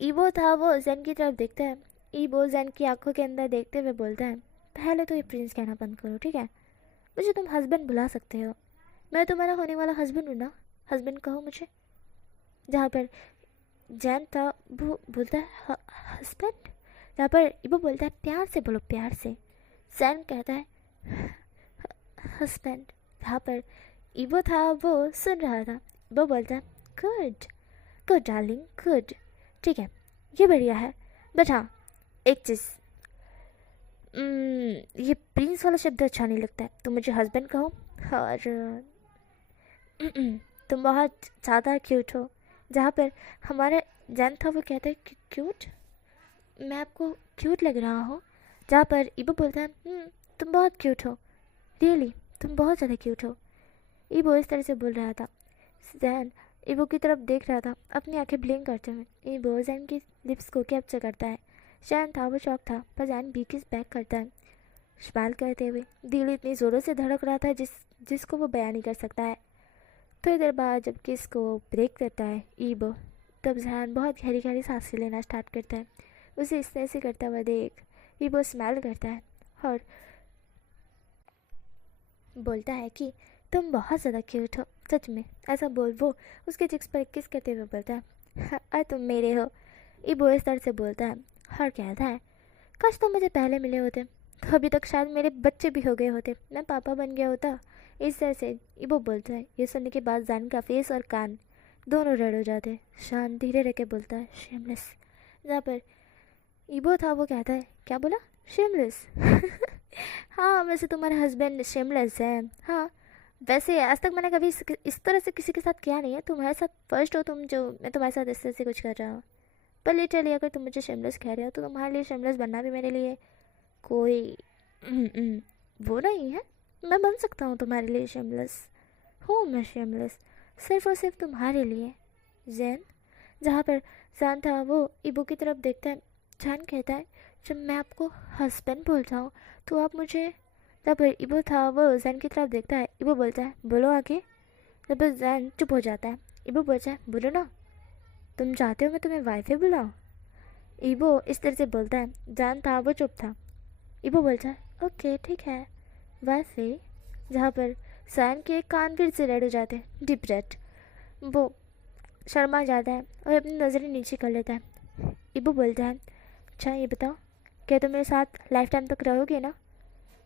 ईबो था वो जैन की तरफ देखता है। ईबो जैन की आंखों के अंदर देखते हुए बोलता है पहले तो ये प्रिंस कहना बंद करो ठीक है, मुझे तुम हस्बैंड बुला सकते हो, मैं तुम्हारा होने वाला हस्बैंड हूँ ना, हस्बैंड कहो मुझे। जहाँ पर जैन था वो बोलता है हस्बैंड। जहाँ पर ईबो बोलता है प्यार से बोलो प्यार से। जैन कहता है हस्बैंड। जहाँ पर ईबो था वो सुन रहा था। वो बोलता है गुड गुड डार्लिंग गुड, ठीक है ये बढ़िया है, बट हाँ एक चीज़ ये प्रिंस वाला शब्द अच्छा नहीं लगता है, तुम मुझे हस्बैंड कहो। और तुम बहुत ज़्यादा क्यूट हो। जहाँ पर हमारा जैन था वो कहता है कि क्यूट, मैं आपको क्यूट लग रहा हूँ। जहाँ पर ईबो बोलता है तुम बहुत क्यूट हो, रियली तुम बहुत ज़्यादा क्यूट हो। ईबो इस तरह से बोल रहा था। जैन ईबो की तरफ देख रहा था, अपनी आंखें ब्लिंक करते हुए। ईबो जैन की लिप्स को कैप्चर करता है। जैन था वो शौक था, पर जैन भी किस बैक करता है स्माइल करते हुए। दिल इतनी ज़ोरों से धड़क रहा था जिसको वो बयान नहीं कर सकता है। थोड़ी देर बाद जब किस को ब्रेक देता है ईबो, तब जैन बहुत गहरी गहरी सांसें लेना स्टार्ट करता है। उसे इस तरह से करता हुआ देख ईबो स्माइल करता है और बोलता है कि तुम बहुत ज़्यादा क्यूट हो, सच में। ऐसा बोल वो उसके चिक्स पर किस करते हुए बोलता है, और तुम मेरे हो। ईबो इस तरह से बोलता है और कहता है, काश तुम मुझे पहले मिले होते तो अभी तक शायद मेरे बच्चे भी हो गए होते, मैं पापा बन गया होता। इस तरह से ईबो बोलता है। ये सुनने के बाद जैन का फेस और कान दोनों रेड हो जाते। शान धीरे रह के बोलता है, शेमलेस। जहाँ पर ईबो था वो कहता है, क्या बोला, शेमलेस? हाँ, वैसे तुम्हारे हस्बैंड शेमलेस है। हाँ, वैसे आज तक मैंने कभी इस तरह से किसी के साथ किया नहीं है। तुम्हारे साथ फर्स्ट हो तुम जो मैं तुम्हारे साथ इस तरह से कुछ कर रहा हूँ। पर लिटरली अगर तुम मुझे शेमलेस कह रहे हो तो तुम्हारे लिए शेमलेस बनना भी मेरे लिए कोई वो नहीं है। मैं बन सकता हूँ तुम्हारे लिए शेमलेस। हूँ मैं शेमलेस सिर्फ और सिर्फ तुम्हारे लिए, जैन। जहाँ पर जैन था वो ईबो की तरफ देखता है। जैन कहता है, जब मैं आपको हस्बैंड बोलता हूँ तो आप मुझे। जब पर ईबो था वो जैन की तरफ देखता है। ईबो बोलता है, बोलो आगे। जब जैन चुप हो जाता है। ईबो बोलता है, बोलो ना, तुम चाहते हो मैं तुम्हें वाइफ बुलाऊँ? ईबो इस तरह से बोलता है। जैन था वो चुप था। ईबो बोलता है, ओके ठीक है, वाइफ। जहाँ पर जैन के कान फिर से रेड हो जाते हैं, डीप रेड। वो शर्मा जाता है और अपनी नज़रें नीचे कर लेता है। ईबो बोलता है, अच्छा ये बताओ, क्या तुम मेरे साथ लाइफ टाइम तक रहोगे ना?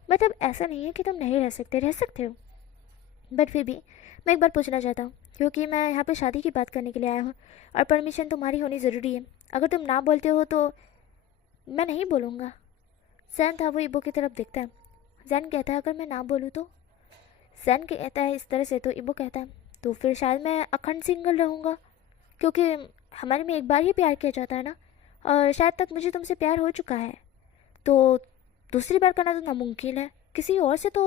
मतलब ऐसा नहीं है कि तुम नहीं रह सकते हो, बट फिर भी मैं एक बार पूछना चाहता हूँ, क्योंकि मैं यहाँ पे शादी की बात करने के लिए आया हूँ और परमिशन तुम्हारी होनी ज़रूरी है। अगर तुम ना बोलते हो तो मैं नहीं बोलूँगा। जैन था वो ईबो की तरफ देखता है। जैन कहता है, अगर मैं ना बोलूँ तो? जैन कहता है इस तरह से तो ईबो कहता है, तो फिर शायद मैं अखंड सिंगल रहूँगा, क्योंकि हमारे में एक बार ही प्यार किया जाता है ना, और शायद तक मुझे तुमसे प्यार हो चुका है, तो दूसरी बार करना तो नामुमकिन है। किसी और से तो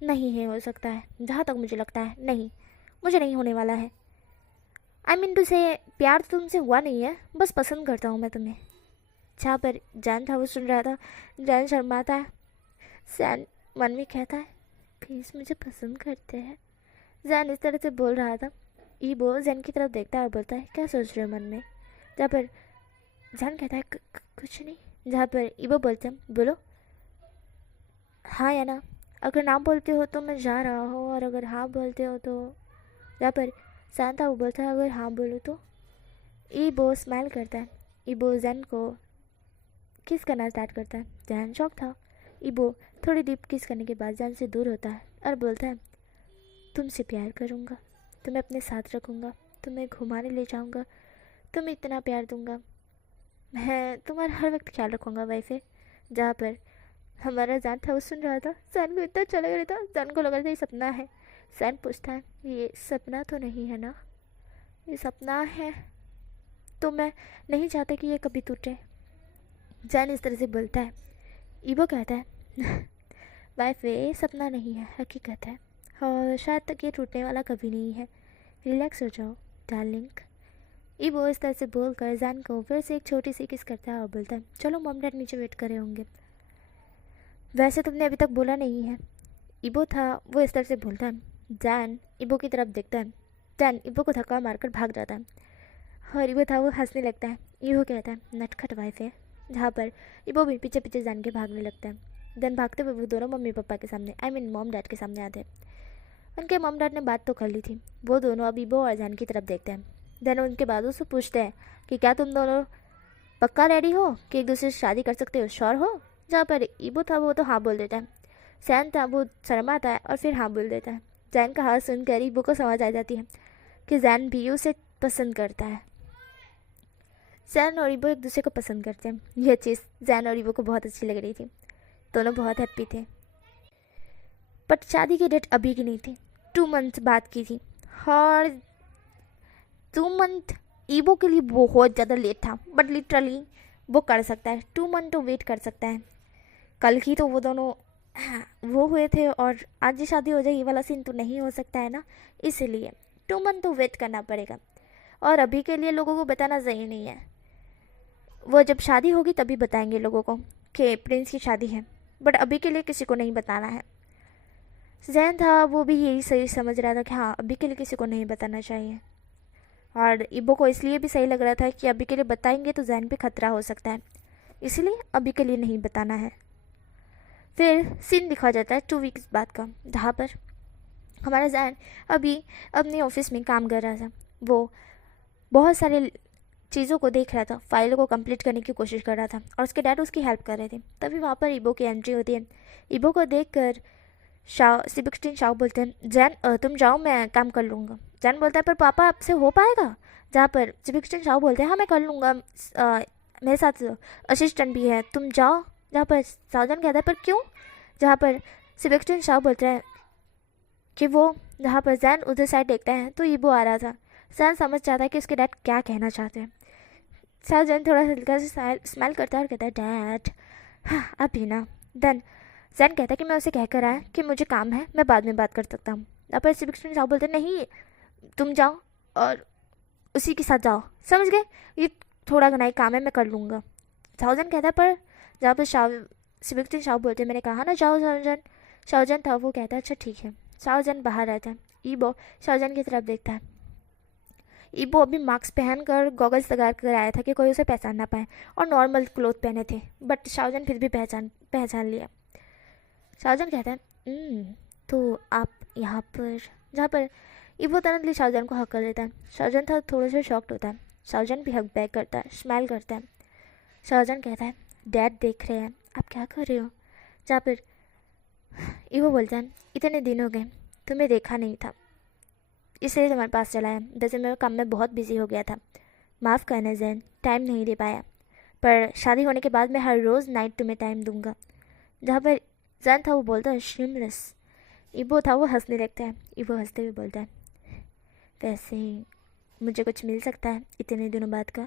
नहीं है हो सकता है, जहाँ तक मुझे लगता है नहीं, मुझे नहीं होने वाला है। आई मीन टू से प्यार तो तुमसे हुआ नहीं है, बस पसंद करता हूँ मैं तुम्हें। जहाँ पर जैन था वो सुन रहा था। जैन शर्माता है। जैन मन में कहता है, प्लीज़ मुझे पसंद करते हैं। जैन इस तरह से बोल रहा था। ईबो जैन की तरफ देखता है और बोलता है, क्या सोच रहे हो मन में? जहाँ पर जैन कहता है, कुछ नहीं। जहाँ पर ईबो बोलते हैं, बोलो हाँ या ना। अगर ना बोलते हो तो मैं जा रहा हूँ, और अगर हाँ बोलते हो तो। जहाँ पर जैन था वो बोलता है, अगर हाँ बोलो तो। ईबो स्माइल करता है। ईबो जैन को किस करना स्टार्ट करता है। जैन शौक था। ईबो थोड़ी डीप किस करने के बाद जैन से दूर होता है और बोलता है, तुमसे प्यार करूँगा, तुम्हें अपने साथ रखूँगा, तुम्हें घुमाने ले जाऊँगा, तुम्हें इतना प्यार दूँगा, मैं तुम्हारा हर वक्त ख्याल रखूँगा वैसे। जहाँ पर हमारा जैन था वो सुन रहा था। जैन को इतना अच्छा लग रहा था। जैन को लग रहा था ये सपना है। जैन पूछता है, ये सपना तो नहीं है ना? ये सपना है तो मैं नहीं चाहता कि ये कभी टूटे। जैन इस तरह से बोलता है। ईबो कहता है, वाइफ ये सपना नहीं है, हकीकत है, और शायद तक ये टूटने वाला कभी नहीं है। रिलैक्स हो जाओ डार्लिंग। ईबो इस तरह से बोलकर जैन को फिर से एक छोटी सी किस करता है और बोलता है, चलो मॉम डैड नीचे वेट कर रहे होंगे। वैसे तुमने अभी तक बोला नहीं है। ईबो था वो इस तरह से बोलता है। जैन ईबो की तरफ देखता है। जैन ईबो को धक्का मारकर भाग जाता है और ईबो था वो हंसने लगता है। ईबो कहता है, नटखट वाइफ है। जहाँ पर ईबो भी पीछे पीछे जैन के भागने लगता है। देन भागते हुए वो दोनों मम्मी पापा के सामने, आई मीन मॉम डैड के सामने आते हैं। उनके मॉम डैड ने बात तो कर ली थी। वो दोनों अब ईबो और जैन की तरफ देखते हैं। देन उनके बाद उससे पूछते हैं कि क्या तुम दोनों पक्का रेडी हो कि एक दूसरे से शादी कर सकते हो, श्योर हो? जहाँ पर ईबो था वो तो हाँ बोल देता है। जैन था वो शर्माता है और फिर हाँ बोल देता है। जैन का हाथ सुनकर ईबो को समझ आ जाती है कि जैन भी उसे पसंद करता है। जैन और ईबो एक दूसरे को पसंद करते हैं। यह चीज़ जैन और ईबो को बहुत अच्छी लग रही थी। दोनों बहुत हैप्पी थे। बट शादी की डेट अभी की नहीं थी, 2 मंथ बाद की थी। और 2 मंथ ईबो के लिए बहुत ज़्यादा लेट था, बट लिटरली वो कर सकता है। 2 मंथ तो वेट कर सकता है। कल ही तो वो दोनों हाँ वो हुए थे और आज ही शादी हो जाए ये वाला सीन तो नहीं हो सकता है ना, इसीलिए 2 मंथ तो वेट करना पड़ेगा। और अभी के लिए लोगों को बताना सही नहीं है, वो जब शादी होगी तभी बताएंगे लोगों को कि प्रिंस की शादी है, बट अभी के लिए किसी को नहीं बताना है। जैन था वो भी यही सही समझ रहा था कि हाँ अभी के लिए किसी को नहीं बताना चाहिए, और इबो को इसलिए भी सही लग रहा था कि अभी के लिए बताएंगे तो जैन पे खतरा हो सकता है, इसलिए अभी के लिए नहीं बताना है। फिर सीन दिखा जाता है 2 वीक्स बाद का, जहाँ पर हमारा जैन अभी अपने ऑफिस में काम कर रहा था। वो बहुत सारे चीज़ों को देख रहा था, फाइलों को कंप्लीट करने की कोशिश कर रहा था, और उसके डैड उसकी हेल्प कर रहे थे। तभी वहाँ पर इबो की एंट्री होती है। इबो को देखकर सेबेस्टियन शाओ बोलते हैं, जैन तुम जाओ मैं काम कर लूँगा। जैन बोलता है पर पापा आपसे हो पाएगा, जहाँ पर सेबेस्टियन शाओ बोलते हैं हाँ मैं कर लूँगा, मेरे साथ असिस्टेंट भी है, तुम जाओ। जहाँ पर साउजन कहता है पर क्यों, जहाँ पर सेबेस्टियन शाओ बोलते हैं कि वो, जहाँ पर जैन उधर साइड देखता है तो इबो आ रहा था। जैन समझ जाता है कि उसके डैड क्या कहना चाहते हैं। साउजन थोड़ा हल्का सा स्माइल करता है और कहता है डैड हाँ अभी ना। देन जैन कहता है कि मैं उसे कहकर आया कि मुझे काम है, मैं बाद में बात कर सकता हूँ। यहाँ पर सेबेस्टियन शाओ बोलते नहीं तुम जाओ और उसी के साथ जाओ, समझ गए, ये थोड़ा घनाई काम है मैं कर लूँगा। साउजन कहता है पर, जहाँ पर सेबेस्टियन शाओ बोलते हैं मैंने कहा ना जाओ साउजन। साउजन था वो कहता है अच्छा ठीक है। साउजन बाहर रहता है। ईबो साउजन की तरफ देखता है। ईबो अभी मास्क पहनकर गॉगल्स लगा कर आया था कि कोई उसे पहचान ना पाए, और नॉर्मल क्लोथ पहने थे, बट साउजन फिर भी पहचान लिया। साउजन कहता है तो आप यहाँ पर, जहाँ पर ईबो तुरंतली साउजन को हक कर देता है। साउजन था थोड़ा सा शॉक्ड होता है। साउजन भी हक बैक करता है, स्माइल करता है। साउजन कहता है डैड देख रहे हैं आप क्या कर रहे हो। जहाँ पर ईबो बोलता है इतने दिन हो गए तुम्हें देखा नहीं था, इसलिए तुम्हारे पास चला है, वैसे मैं काम में बहुत बिजी हो गया था, माफ़ करना जैन, टाइम नहीं दे पाया, पर शादी होने के बाद मैं हर रोज़ नाइट तुम्हें टाइम दूंगा। जहाँ पर जैन था वो बोलता है शेमलेस। इबो था वो हंसने लगता है। इबो हंसते हुए बोलता है वैसे मुझे कुछ मिल सकता है इतने दिनों बाद का।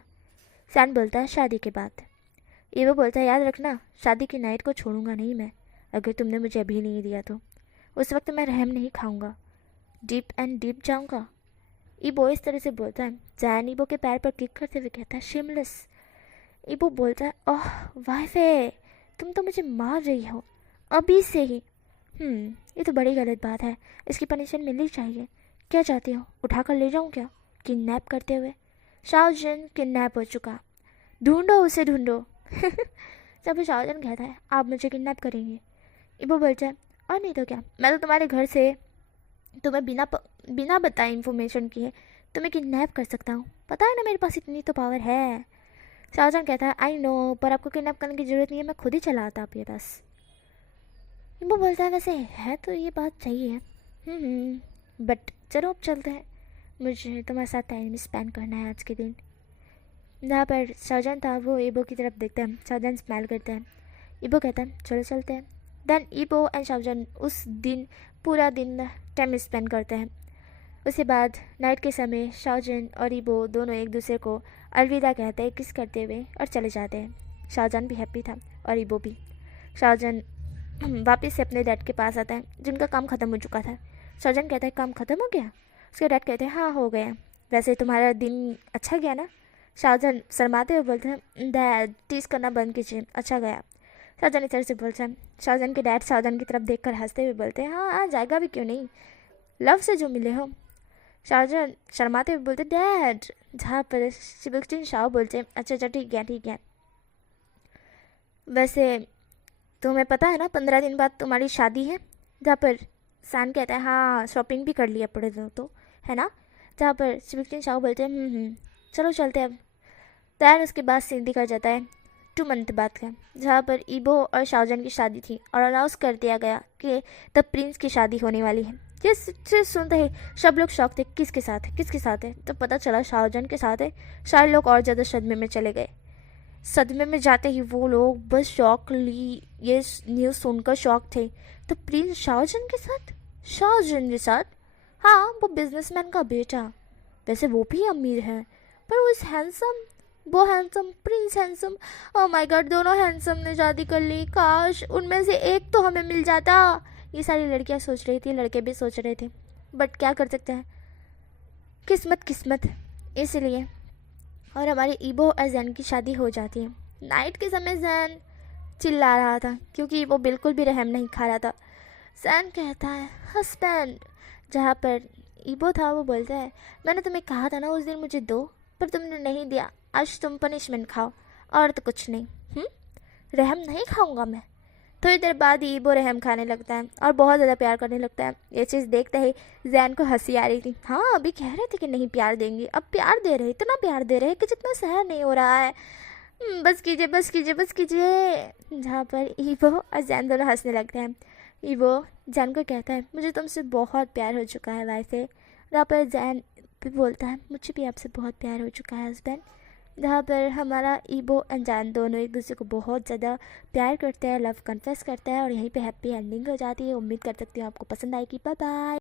जैन बोलता है शादी के बाद। इबो बोलता है याद रखना शादी की नाइट को छोड़ूंगा नहीं मैं, अगर तुमने मुझे अभी नहीं दिया तो उस वक्त मैं रहम नहीं खाऊंगा, डीप एंड डीप जाऊंगा। इबो इस तरह से बोलता है। जैन इबो के पैर पर किक करते हुए कहता है शेमलेस। इबो बोलता है ओह वाइफे तुम तो मुझे मार रही हो अभी से ही। ये तो बड़ी गलत बात है, इसकी पनिशमेंट मिलनी चाहिए। क्या चाहती हो उठा कर ले जाऊँ क्या। किडनैप करते हुए। शाओजन किडनैप हो चुका, ढूंढो उसे ढूंढो। जब शाओजन कहता है आप मुझे किडनैप करेंगे। इबो बोलता है और नहीं तो क्या, मैं तो तुम्हारे घर से तुम्हें बिना बताए इन्फॉर्मेशन किए तुम्हें किडनैप कर सकता हूँ, पता है ना मेरे पास इतनी तो पावर है। शाहजहां कहता है आई नो, पर आपको किडनैप करने की ज़रूरत नहीं है, मैं खुद ही चला आता आपके पास। वो बोलता है वैसे है तो ये बात सही है, बट चलो अब चलते हैं, मुझे तुम्हारे साथ टाइम स्पेंड करना है आज के दिन। जहाँ पर शाहजहां था वो इबो की तरफ देखता है। शाहजहां स्माइल करता है। इबो कहता है चलो चलते हैं। देन इबो एंड शाहजहां उस दिन पूरा दिन टाइम स्पेंड करते हैं। उसके बाद नाइट के समय शाहजहां और इबो दोनों एक दूसरे को अलविदा कहते हैं किस करते हुए और चले जाते हैं। शाहजहां भी हैप्पी था और इबो भी। शाहजहां वापस से अपने डैड के पास आता है जिनका काम ख़त्म हो चुका था। शाहजहां कहता है काम ख़त्म हो गया। उसके डैड कहते हैं हाँ हो गया, वैसे तुम्हारा दिन अच्छा गया ना। शाहजहां शर्माते हुए बोलते हैं डैड टीज करना बंद कीजिए, अच्छा गया। शाहजहां इस तरह से बोलते हैं। शाहजहां के डैड शाहजहां की तरफ देखकर हंसते हुए बोलते हैं हाँ आ जाएगा भी क्यों नहीं, लव से जो मिले हो। शाहजहां शर्माते हुए बोलते डैड। जहाँ पर सेबेस्टियन शाओ बोलते हैं अच्छा ठीक है ठीक है, वैसे तुम्हें पता है ना 15 दिन बाद तुम्हारी शादी है। जहाँ पर सान कहता है हाँ शॉपिंग भी कर लिया पड़े तो है ना। जहाँ पर सेबेस्टियन शाओ बोलते हैं चलो चलते हैं अब। दैन उसके बाद सीन दिखा जाता है 2 मंथ बाद का, जहाँ पर इबो और शाहजहां की शादी थी और अनाउंस कर दिया गया कि द प्रिंस की शादी होने वाली है। ये चीज़ सुनते ही सब लोग शौक थे किसके साथ है, तो पता चला शाहजहां के साथ है। सारे लोग और ज़्यादा सदमे में चले गए। सदमे में जाते ही वो लोग बस शौक ली, ये न्यूज़ सुनकर शौक थे। तो प्रिंस शाहजहां के साथ हाँ वो बिजनेसमैन का बेटा, वैसे वो भी अमीर है पर वो इस हैंडसम वो handsome, Prince handsome, oh my God, दोनों हैंडसम ने शादी कर ली, काश उनमें से एक तो हमें मिल जाता। ये सारी लड़कियां सोच रही थी, लड़के भी सोच रहे थे, बट क्या कर सकते हैं, किस्मत किस्मत। इसलिए और हमारी ईबो और जैन की शादी हो जाती है। नाइट के समय जैन चिल्ला रहा था क्योंकि वो बिल्कुल भी रहम नहीं खा रहा था। जैन कहता है हस्बैंड, जहाँ पर ईबो था वो बोलता है मैंने तुम्हें कहा था ना उस दिन मुझे दो, पर तुमने नहीं दिया, आज तुम पनिशमेंट खाओ, और तो कुछ नहीं। रहम नहीं खाऊंगा मैं। थोड़ी देर बाद ही ईबो रहम खाने लगता है और बहुत ज़्यादा प्यार करने लगता है। ये चीज़ देखते ही जैन को हंसी आ रही थी। हाँ, अभी कह रहे थे कि नहीं प्यार देंगे, अब प्यार दे रहे, इतना प्यार दे रहे कि जितना सहन नहीं हो रहा है। बस कीजिए बस कीजिए बस कीजिए। जहाँ पर ईवो और जैन दोनों हंसने लगते हैं। ईवो जैन को कहता है मुझे तुमसे बहुत प्यार हो चुका है वैसे। जहाँ पर जैन भी बोलता है मुझे भी आपसे बहुत प्यार हो चुका है हस्बैंड। जहाँ पर हमारा ईवो एंड जैन दोनों एक दूसरे को बहुत ज़्यादा प्यार करते हैं, लव कन्फेस करते हैं, और यहीं पे हैप्पी एंडिंग हो जाती है। उम्मीद कर सकती हूँ आपको पसंद आएगी। Bye bye.